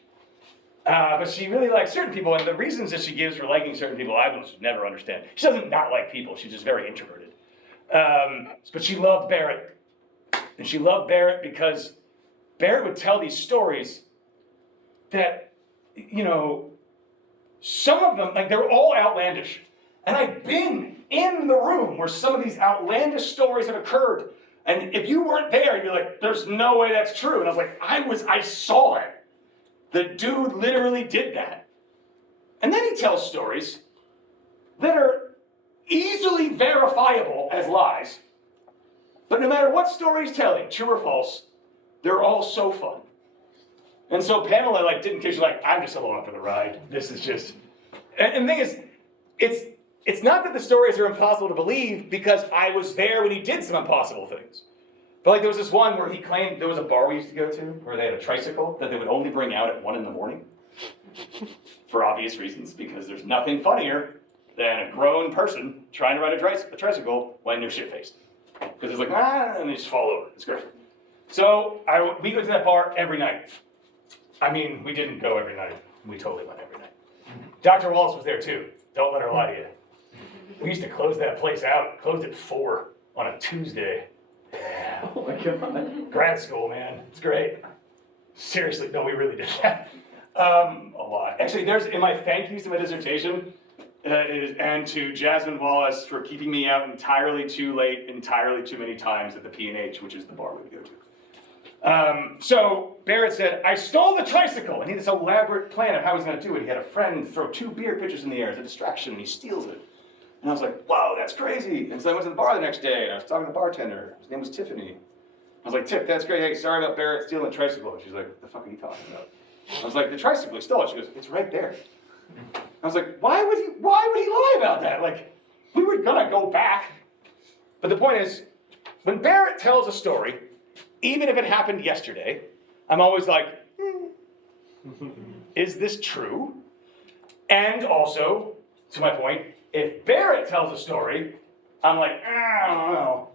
But she really likes certain people, and the reasons that she gives for liking certain people, I will never understand. She doesn't not like people, she's just very introverted. But she loved Barrett. And she loved Barrett because Barrett would tell these stories that, some of them, like they were all outlandish. And I've been in the room where some of these outlandish stories have occurred. And if you weren't there, you'd be like, there's no way that's true. And I was like, I saw it. The dude literally did that. And then he tells stories that are easily verifiable as lies. But no matter what story he's telling, true or false, they're all so fun. And so Pamela didn't care. She's like, I'm just along for the ride. This is just... And the thing is, it's not that the stories are impossible to believe because I was there when he did some impossible things. But there was this one where he claimed there was a bar we used to go to where they had a tricycle that they would only bring out at 1 a.m. For obvious reasons, because there's nothing funnier than a grown person trying to ride a tricycle when they're shit-faced. Because it's like, and they just fall over. It's great. So we go to that bar every night. I mean, we didn't go every night. We totally went every night. Dr. Wallace was there too. Don't let her lie to you. We used to close that place out. Closed at 4 on a Tuesday. Yeah. Oh my God. Grad school, man. It's great. Seriously, no, we really did that. A lot. Actually, there's in my thank yous to my dissertation, and to Jasmine Wallace for keeping me out entirely too late, entirely too many times at the P&H, which is the bar we would go to. So Barrett said, I stole the tricycle, and he had this elaborate plan of how he's going to do it. He had a friend throw 2 beer pitchers in the air as a distraction, and he steals it. And I was like, whoa, that's crazy. And so I went to the bar the next day, and I was talking to the bartender. His name was Tiffany. I was like, Tiff, that's great. Hey, sorry about Barrett stealing the tricycle. She's like, what the fuck are you talking about? I was like, the tricycle, he stole it. She goes, it's right there. I was like, why would he lie about that? We were gonna go back. But the point is, when Barrett tells a story, even if it happened yesterday, I'm always like, is this true? And also, to my point, if Barrett tells a story, I'm like, I don't know.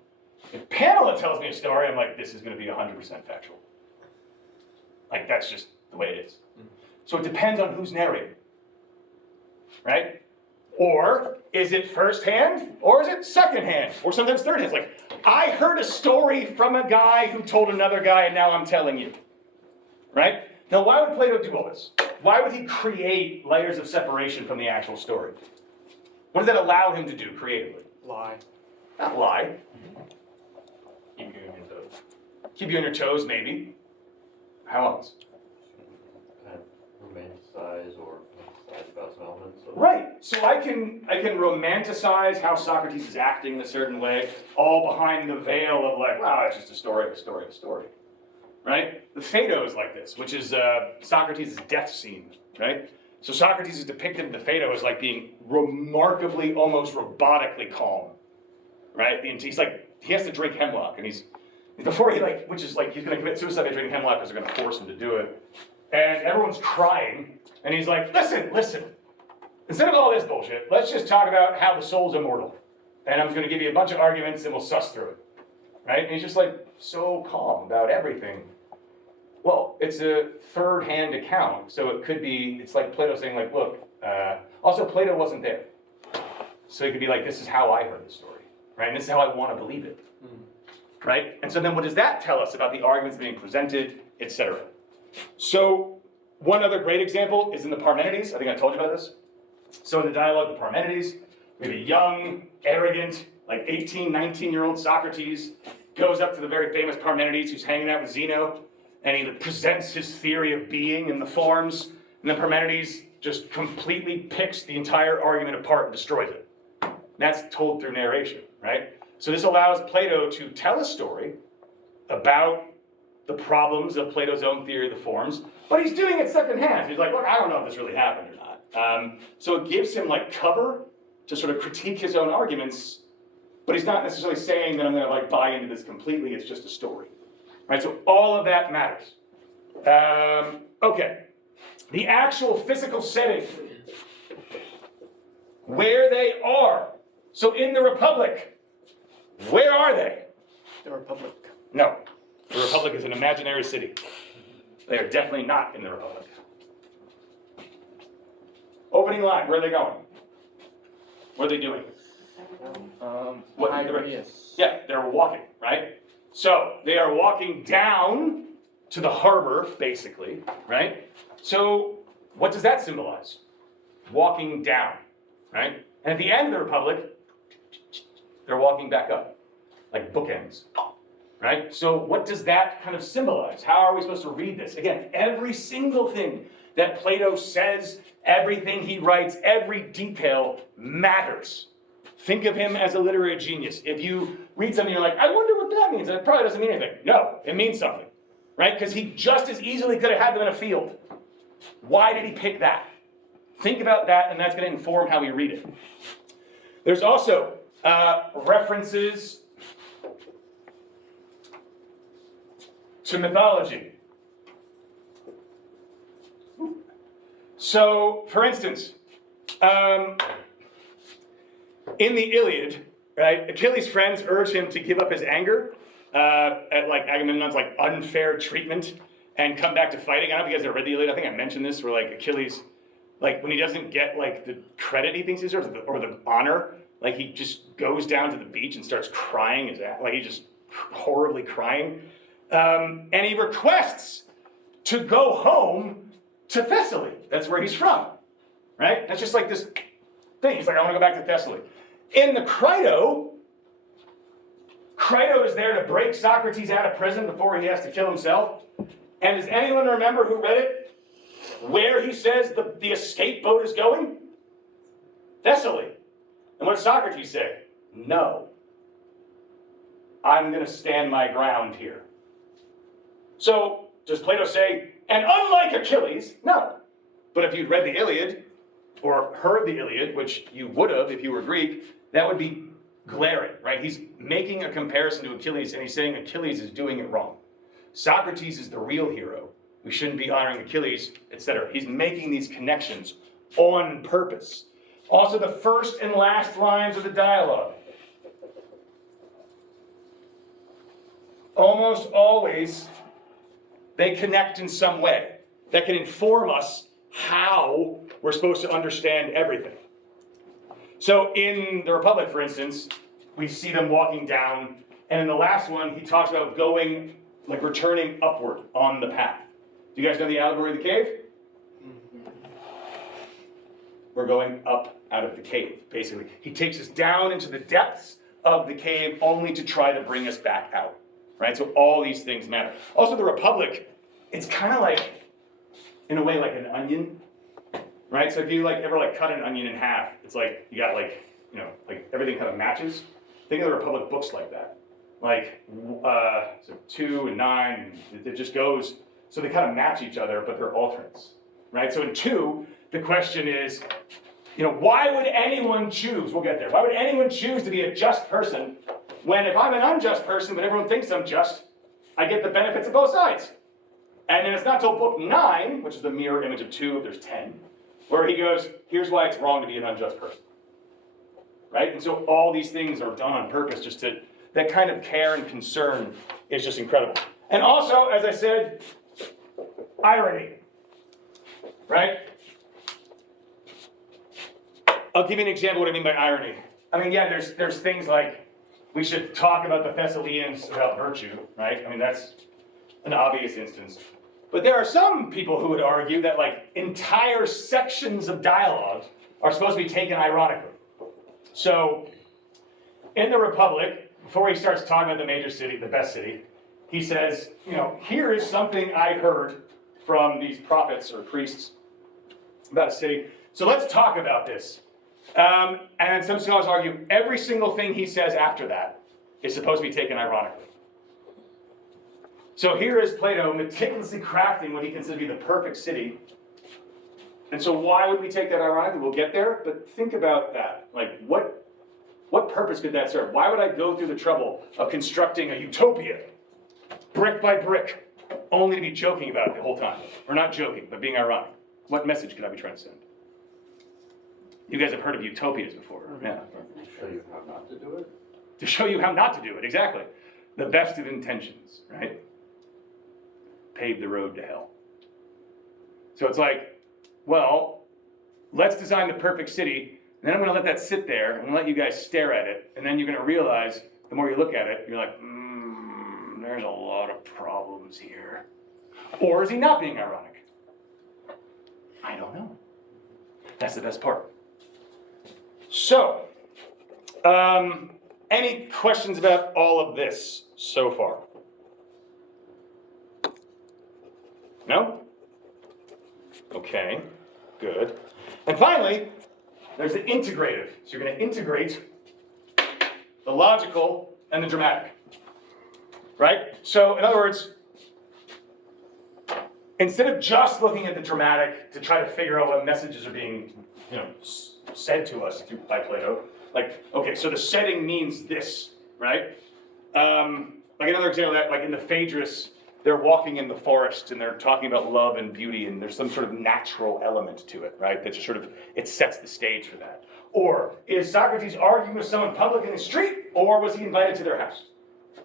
If Pamela tells me a story, I'm like, this is gonna be 100% factual. That's just the way it is. So it depends on who's narrating, right? Or is it firsthand, or is it secondhand, or sometimes third hand? It's I heard a story from a guy who told another guy, and now I'm telling you, right? Now, why would Plato do all this? Why would he create layers of separation from the actual story? What does that allow him to do creatively? Lie. Not lie. Keep you on your toes. Keep you on your toes, maybe. How else? Kind of romanticize or fantasize about some elements of... Right. So I can romanticize how Socrates is acting in a certain way, all behind the veil of wow, it's just a story. Right? The Phaedo is like this, which is Socrates' death scene, right? So Socrates is depicted in the Phaedo as being remarkably, almost robotically calm, right? And he's he has to drink hemlock, and he's before he which is he's gonna commit suicide by drinking hemlock because they're gonna force him to do it. And everyone's crying, and he's like, listen, instead of all this bullshit, let's just talk about how the soul's immortal. And I'm just gonna give you a bunch of arguments and we'll suss through it, right? And he's just so calm about everything. Well, it's a third-hand account, so it's like Plato saying look, also Plato wasn't there. So he could be this is how I heard the story, right? And this is how I want to believe it, right? And so then what does that tell us about the arguments being presented, etc.? So one other great example is in the Parmenides. I think I told you about this. So in the dialogue, the Parmenides, we have a young, arrogant, 18, 19-year-old Socrates goes up to the very famous Parmenides who's hanging out with Zeno, and he presents his theory of being in the forms, and then Parmenides just completely picks the entire argument apart and destroys it. That's told through narration, right? So this allows Plato to tell a story about the problems of Plato's own theory of the forms, but he's doing it secondhand. He's like, look, I don't know if this really happened or not. So it gives him cover to sort of critique his own arguments, but he's not necessarily saying that I'm going to buy into this completely. It's just a story, right? So all of that matters. Okay, the actual physical setting, where they are. So in the Republic, where are they? The Republic. No, the Republic is an imaginary city. They are definitely not in the Republic. Opening line, where are they going? What are they doing? Yeah, they're walking, right? So they are walking down to the harbor, basically, right? So what does that symbolize? Walking down, right? And at the end of the Republic, they're walking back up, like bookends, right? So what does that kind of symbolize? How are we supposed to read this? Again, every single thing that Plato says, everything he writes, every detail matters. Think of him as a literary genius. If you read something, you're like, I wonder what that means. It probably doesn't mean anything. No, it means something, right? Because he just as easily could have had them in a field. Why did he pick that? Think about that, and that's going to inform how we read it. There's also references to mythology. So, for instance, in the Iliad, right, Achilles' friends urge him to give up his anger at Agamemnon's unfair treatment and come back to fighting. I don't know if you guys ever read the Iliad. I think I mentioned this, where Achilles, when he doesn't get the credit he thinks he deserves or the honor, he just goes down to the beach and starts crying his ass, he's just horribly crying, and he requests to go home to Thessaly. That's where he's from, right? That's just this thing. He's I want to go back to Thessaly. In the Crito is there to break Socrates out of prison before he has to kill himself. And does anyone remember who read it? Where he says the escape boat is going? Thessaly. And what does Socrates say? No. I'm going to stand my ground here. So, does Plato say, and unlike Achilles? No. But if you'd read the Iliad, or heard the Iliad, which you would have if you were Greek, that would be glaring, right? He's making a comparison to Achilles, and he's saying Achilles is doing it wrong. Socrates is the real hero. We shouldn't be honoring Achilles, etc. He's making these connections on purpose. Also, the first and last lines of the dialogue. Almost always, they connect in some way that can inform us how we're supposed to understand everything. So in the Republic, for instance, we see them walking down, and in the last one, he talks about going, returning upward on the path. Do you guys know the allegory of the cave? We're going up out of the cave, basically. He takes us down into the depths of the cave only to try to bring us back out, right? So all these things matter. Also, the Republic, it's kind of in a way, an onion, right? So if you ever cut an onion in half, it's you got everything kind of matches. Think of the Republic books like that. So 2 and 9, it just goes, so they kind of match each other, but they're alternates, right? So in 2, the question is, why would anyone choose, we'll get there, why would anyone choose to be a just person when if I'm an unjust person, but everyone thinks I'm just, I get the benefits of both sides. And then it's not till book 9, which is the mirror image of 2, if there's 10, where he goes, here's why it's wrong to be an unjust person. Right? And so all these things are done on purpose, just to, that kind of care and concern is just incredible. And also, as I said, irony. Right? I'll give you an example of what I mean by irony. I mean, yeah, there's things like we should talk about the Thessalonians about virtue, right? I mean, that's an obvious instance. But there are some people who would argue that like entire sections of dialogue are supposed to be taken ironically. So, in the Republic, before he starts talking about the major city, the best city, he says, you know, here is something I heard from these prophets or priests about a city. So let's talk about this. And some scholars argue every single thing he says after that is supposed to be taken ironically. So here is Plato meticulously crafting what he considers to be the perfect city. And so why would we take that ironically? We'll get there, but think about that. Like, what purpose could that serve? Why would I go through the trouble of constructing a utopia, brick by brick, only to be joking about it the whole time? Or not joking, but being ironic. What message could I be trying to send? You guys have heard of utopias before. Yeah. To show you how not to do it? To show you how not to do it, exactly. The best of intentions, right? Pave the road to hell. So it's like, well, let's design the perfect city, and then I'm going to let that sit there, and I'm going to let you guys stare at it, and then you're going to realize, the more you look at it, you're like, there's a lot of problems here. Or is he not being ironic? I don't know. That's the best part. So, any questions about all of this so far? No? Okay, good. And finally, there's the integrative. So you're going to integrate the logical and the dramatic. Right? So, in other words, instead of just looking at the dramatic to try to figure out what messages are being, said to us by Plato, like, okay, so the setting means this, right? Like another example of that, like in the Phaedrus, they're walking in the forest and they're talking about love and beauty, and there's some sort of natural element to it, right? That just sort of, it sets the stage for that. Or is Socrates arguing with someone public in the street, or was he invited to their house,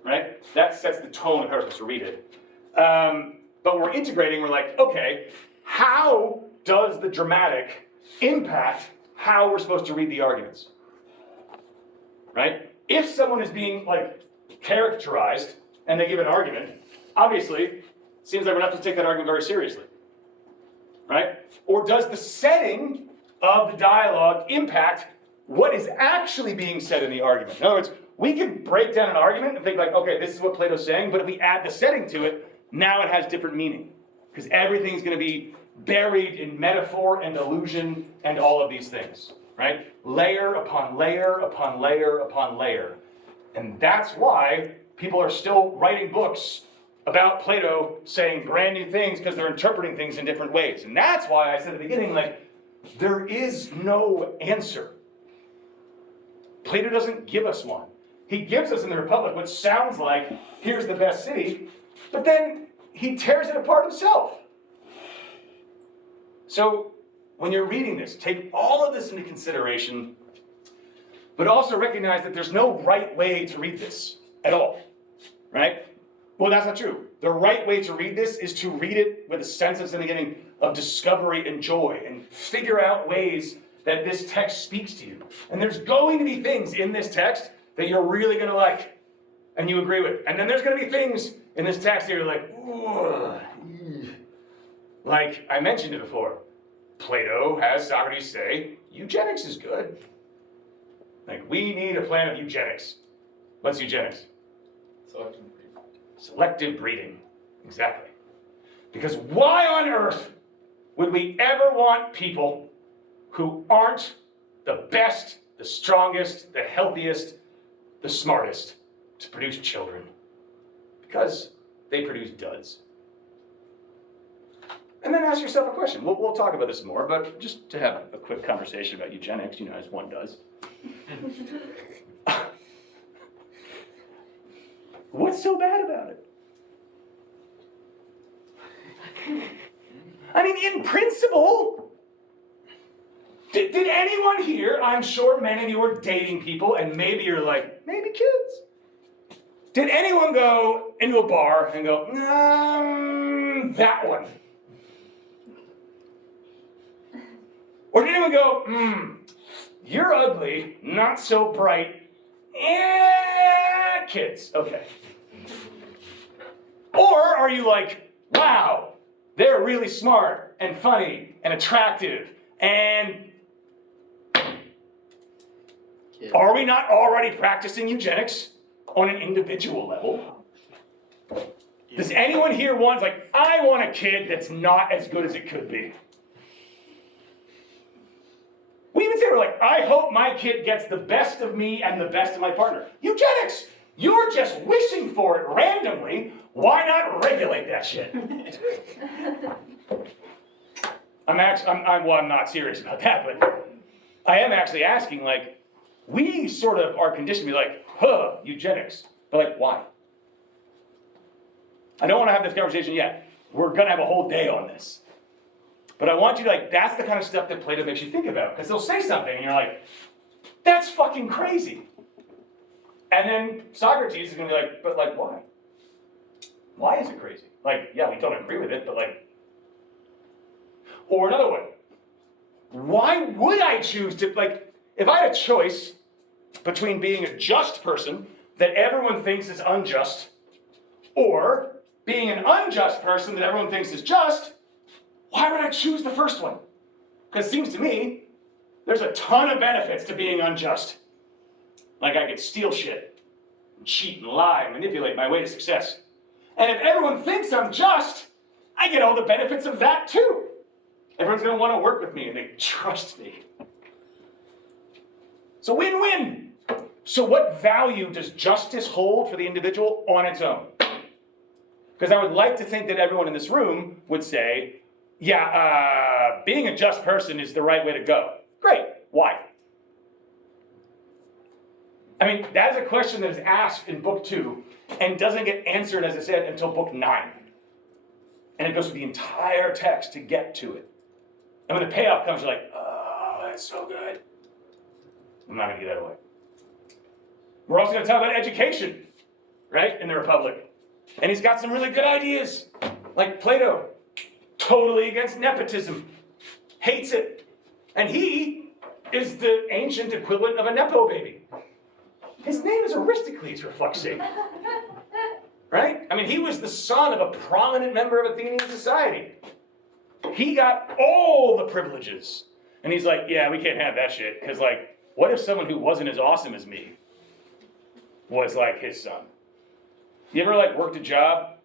right? That sets the tone of how we're supposed to read it. But when we're integrating, we're like, okay, how does the dramatic impact how we're supposed to read the arguments, right? If someone is being like characterized and they give an argument, obviously, it seems like we're not supposed to take that argument very seriously, right? Or does the setting of the dialogue impact what is actually being said in the argument? In other words, we can break down an argument and think like, okay, this is what Plato's saying, but if we add the setting to it, now it has different meaning. Because everything's going to be buried in metaphor and allusion and all of these things, right? Layer upon layer upon layer upon layer. And that's why people are still writing books about Plato saying brand new things, because they're interpreting things in different ways. And that's why I said at the beginning, like, there is no answer. Plato doesn't give us one. He gives us in the Republic what sounds like, here's the best city, but then he tears it apart himself. So when you're reading this, take all of this into consideration, but also recognize that there's no right way to read this at all, right? Well, that's not true. The right way to read this is to read it with a sense of the beginning of discovery and joy, and figure out ways that this text speaks to you. And there's going to be things in this text that you're really going to like and you agree with. And then there's going to be things in this text that you're like, ooh. Like I mentioned it before, Plato has Socrates say, eugenics is good. Like, we need a plan of eugenics. What's eugenics? Selective breeding. Selective breeding, exactly. Because why on earth would we ever want people who aren't the best, the strongest, the healthiest, the smartest to produce children? Because they produce duds. And then ask yourself a question. We'll talk about this more, but just to have a quick conversation about eugenics, as one does. What's so bad about it? I mean, in principle, did anyone here, I'm sure many of you are dating people, and maybe you're like, maybe kids. Did anyone go into a bar and go, that one? Or did anyone go, you're ugly, not so bright, kids, okay. Or are you like, wow, they're really smart and funny and attractive, and Kid. are we not already practicing eugenics on an individual level? Does anyone here want, like, I want a kid that's not as good as it could be? We even say, we're like, I hope my kid gets the best of me and the best of my partner. Eugenics! You're just wishing for it randomly. Why not regulate that shit? I'm not serious about that, but I am actually asking, like, we sort of are conditioned to be like, eugenics. But like, why? I don't want to have this conversation yet. We're going to have a whole day on this. But I want you to, like, that's the kind of stuff that Plato makes you think about. Because they'll say something and you're like, that's fucking crazy. And then Socrates is going to be like, but like, why? Why is it crazy? Like, yeah, we don't agree with it, but like, or another one. Why would I choose to, like, if I had a choice between being a just person that everyone thinks is unjust, or being an unjust person that everyone thinks is just, why would I choose the first one? Because it seems to me, there's a ton of benefits to being unjust. Like I could steal shit, and cheat and lie, and manipulate my way to success. And if everyone thinks I'm just, I get all the benefits of that too. Everyone's gonna want to work with me and they trust me. So win-win. So what value does justice hold for the individual on its own? Because I would like to think that everyone in this room would say, yeah, being a just person is the right way to go. Great, why? I mean, that is a question that is asked in book 2 and doesn't get answered, as I said, until book 9. And it goes through the entire text to get to it. And when the payoff comes, you're like, oh, that's so good. I'm not going to give that away. We're also going to talk about education, right, in the Republic. And he's got some really good ideas, like Plato, totally against nepotism, hates it. And he is the ancient equivalent of a nepo baby. His name is Aristocles, for fuck's sake. Right? I mean, he was the son of a prominent member of Athenian society. He got all the privileges. And he's like, yeah, we can't have that shit. Because, like, what if someone who wasn't as awesome as me was like his son? You ever, like, worked a job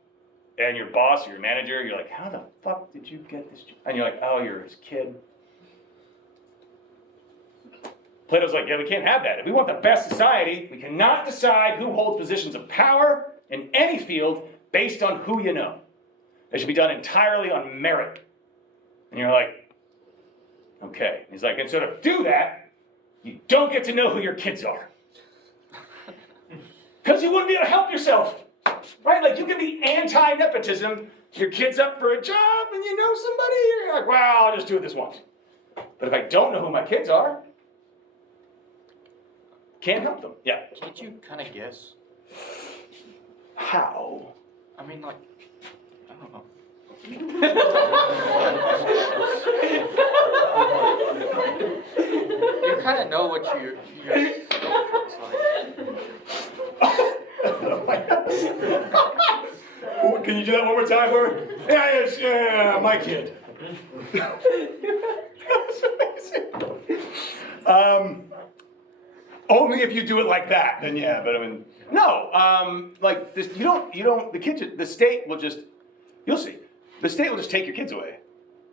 and your boss or your manager, you're like, how the fuck did you get this job? And you're like, oh, you're his kid. Plato's like, yeah, we can't have that. If we want the best society, we cannot decide who holds positions of power in any field based on who you know. It should be done entirely on merit. And you're like, okay. He's like, and so to do that, you don't get to know who your kids are. Because you wouldn't be able to help yourself. Right? Like, you can be anti-nepotism, your kid's up for a job, and you know somebody, you're like, well, I'll just do it this once. But if I don't know who my kids are, can't help them. Yeah. Can't you kind of guess? How? I mean, like, I don't know. You kind of know what your girlfriend's like. Can you do that one more time for me? Yeah, my kid. Only if you do it like that, then yeah, but I mean, no, like this, the kids, the state will just, you'll see, the state will just take your kids away.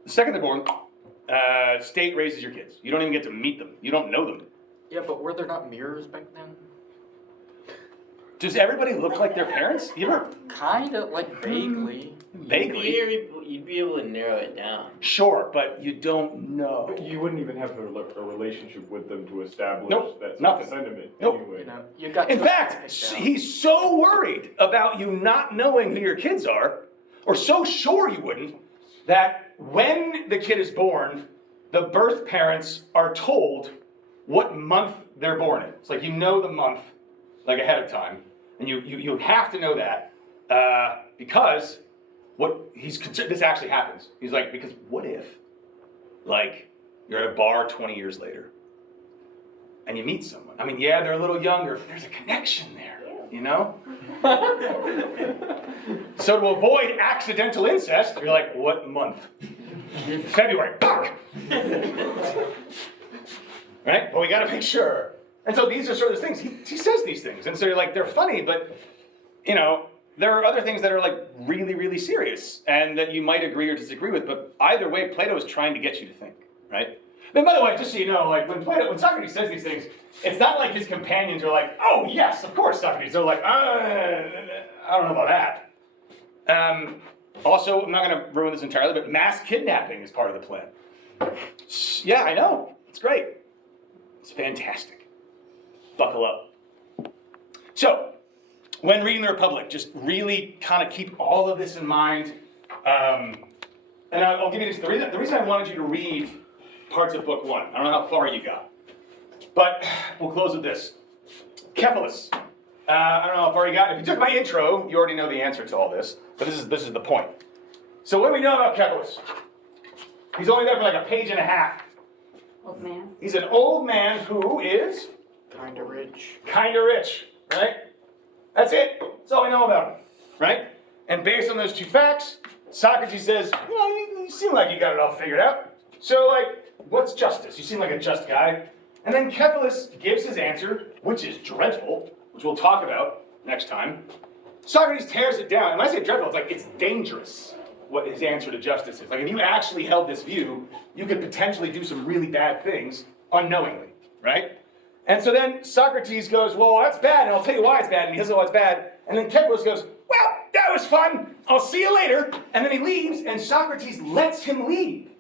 The second they're born, state raises your kids. You don't even get to meet them. You don't know them. Yeah, but were there not mirrors back then? Does everybody look like their parents? You ever? Kind of, like, vaguely. Vaguely? You'd be able to narrow it down. Sure, but you don't know. But you wouldn't even have a relationship with them to establish Nope, that nothing. sentiment Nope. anyway. You know, you got In to fact, pick out. he's so worried about you not knowing who your kids are, or so sure you wouldn't, that when the kid is born, the birth parents are told what month they're born in. It's like you know the month like ahead of time, and you have to know that because this actually happens. He's like, because what if, like, you're at a bar 20 years later, and you meet someone? I mean, yeah, they're a little younger, but there's a connection there, you know? So to avoid accidental incest, you're like, what month? February, fuck! Right? Well, we gotta make sure. And so these are sort of things, he says these things, and so you're like, they're funny, but, you know, there are other things that are like really, really serious, and that you might agree or disagree with, but either way, Plato is trying to get you to think, right? And by the way, just so you know, like when Socrates says these things, it's not like his companions are like, oh yes, of course, Socrates. They're like, I don't know about that. Also, I'm not gonna ruin this entirely, but mass kidnapping is part of the plan. Yeah, I know, it's great. It's fantastic. Buckle up. So, when reading the Republic, just really kind of keep all of this in mind. And I'll give you this. The reason I wanted you to read parts of book 1, I don't know how far you got, but we'll close with this. Cephalus. I don't know how far you got. If you took my intro, you already know the answer to all this, but this is the point. So what do we know about Cephalus? He's only there for like a page and a half. Old man. He's an old man who is Kinda rich. Right? That's it. That's all we know about him, right? And based on those two facts, Socrates says, you know, you seem like you got it all figured out. So, like, what's justice? You seem like a just guy. And then Cephalus gives his answer, which is dreadful, which we'll talk about next time. Socrates tears it down. And when I say dreadful, it's like it's dangerous what his answer to justice is. Like, if you actually held this view, you could potentially do some really bad things unknowingly, right? And so then Socrates goes, well, that's bad, and I'll tell you why it's bad, and he doesn't know why it's bad. And then Cephalus goes, well, that was fun, I'll see you later. And then he leaves, and Socrates lets him leave.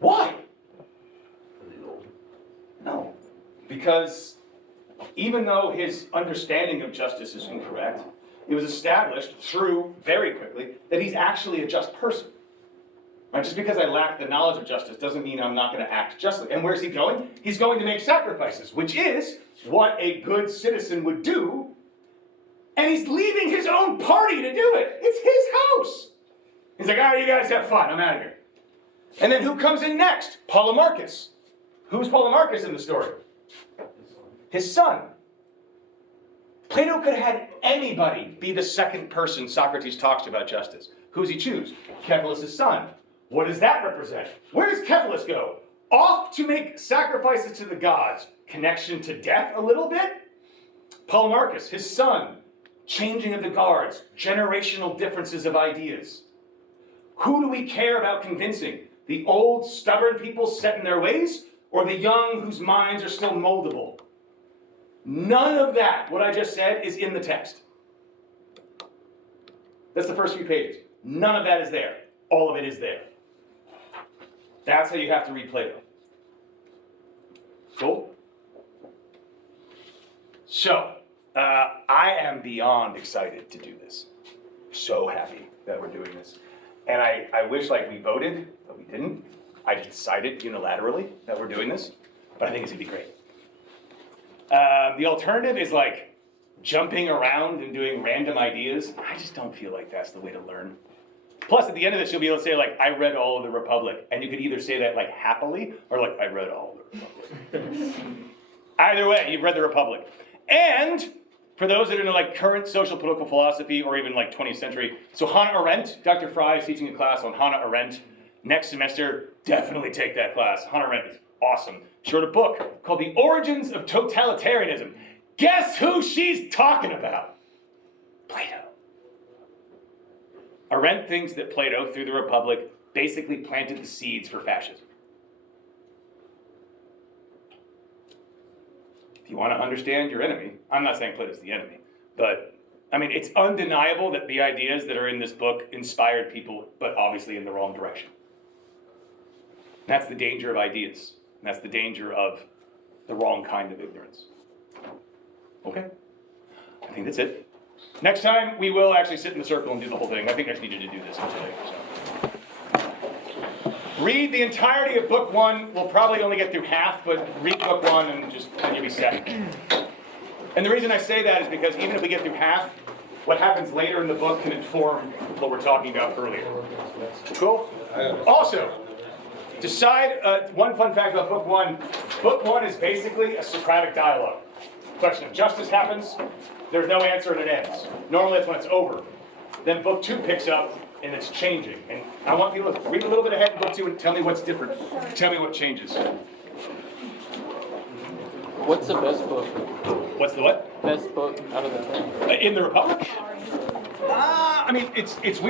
Why? No. Because even though his understanding of justice is incorrect, it was established very quickly, that he's actually a just person. Right? Just because I lack the knowledge of justice doesn't mean I'm not going to act justly. And where's he going? He's going to make sacrifices, which is what a good citizen would do. And he's leaving his own party to do it. It's his house. He's like, all right, you guys have fun. I'm out of here. And then who comes in next? Polemarchus. Who's Polemarchus in the story? His son. Plato could have had anybody be the second person Socrates talks to about justice. Who's he choose? Cephalus' son. What does that represent? Where does Cephalus go? Off to make sacrifices to the gods. Connection to death a little bit? Polemarchus, his son. Changing of the guards. Generational differences of ideas. Who do we care about convincing? The old, stubborn people set in their ways? Or the young whose minds are still moldable? None of that, what I just said, is in the text. That's the first few pages. None of that is there. All of it is there. That's how you have to read Plato. Cool? So, I am beyond excited to do this. So happy that we're doing this. And I wish like we voted, but we didn't. I just decided unilaterally that we're doing this. But I think it's gonna be great. The alternative is like jumping around and doing random ideas. I just don't feel like that's the way to learn. Plus, at the end of this, you'll be able to say, like, I read all of the Republic. And you could either say that, like, happily, or, like, I read all of the Republic. Either way, you've read the Republic. And for those that are into, like, current social political philosophy, or even, like, 20th century, so Hannah Arendt, Dr. Fry is teaching a class on Hannah Arendt. Next semester, definitely take that class. Hannah Arendt is awesome. She wrote a book called The Origins of Totalitarianism. Guess who she's talking about? Plato. Arendt thinks that Plato, through the Republic, basically planted the seeds for fascism. If you want to understand your enemy, I'm not saying Plato's the enemy, but I mean, it's undeniable that the ideas that are in this book inspired people, but obviously in the wrong direction. And that's the danger of ideas. And that's the danger of the wrong kind of ignorance. Okay? I think that's it. Next time, we will actually sit in the circle and do the whole thing. I think I just needed to do this today, so. Read the entirety of book 1. We'll probably only get through half, but read book 1 and then you'll be set. And the reason I say that is because even if we get through half, what happens later in the book can inform what we're talking about earlier. Cool? Also, decide, one fun fact about book 1. Book 1 is basically a Socratic dialogue. Question of justice happens, there's no answer and it ends. Normally that's when it's over. Then book 2 picks up and it's changing. And I want people to read a little bit ahead in book 2 and tell me what's different. Tell me what changes. What's the best book? What's the what? Best book out of the 10? In the Republic? I mean, it's weird.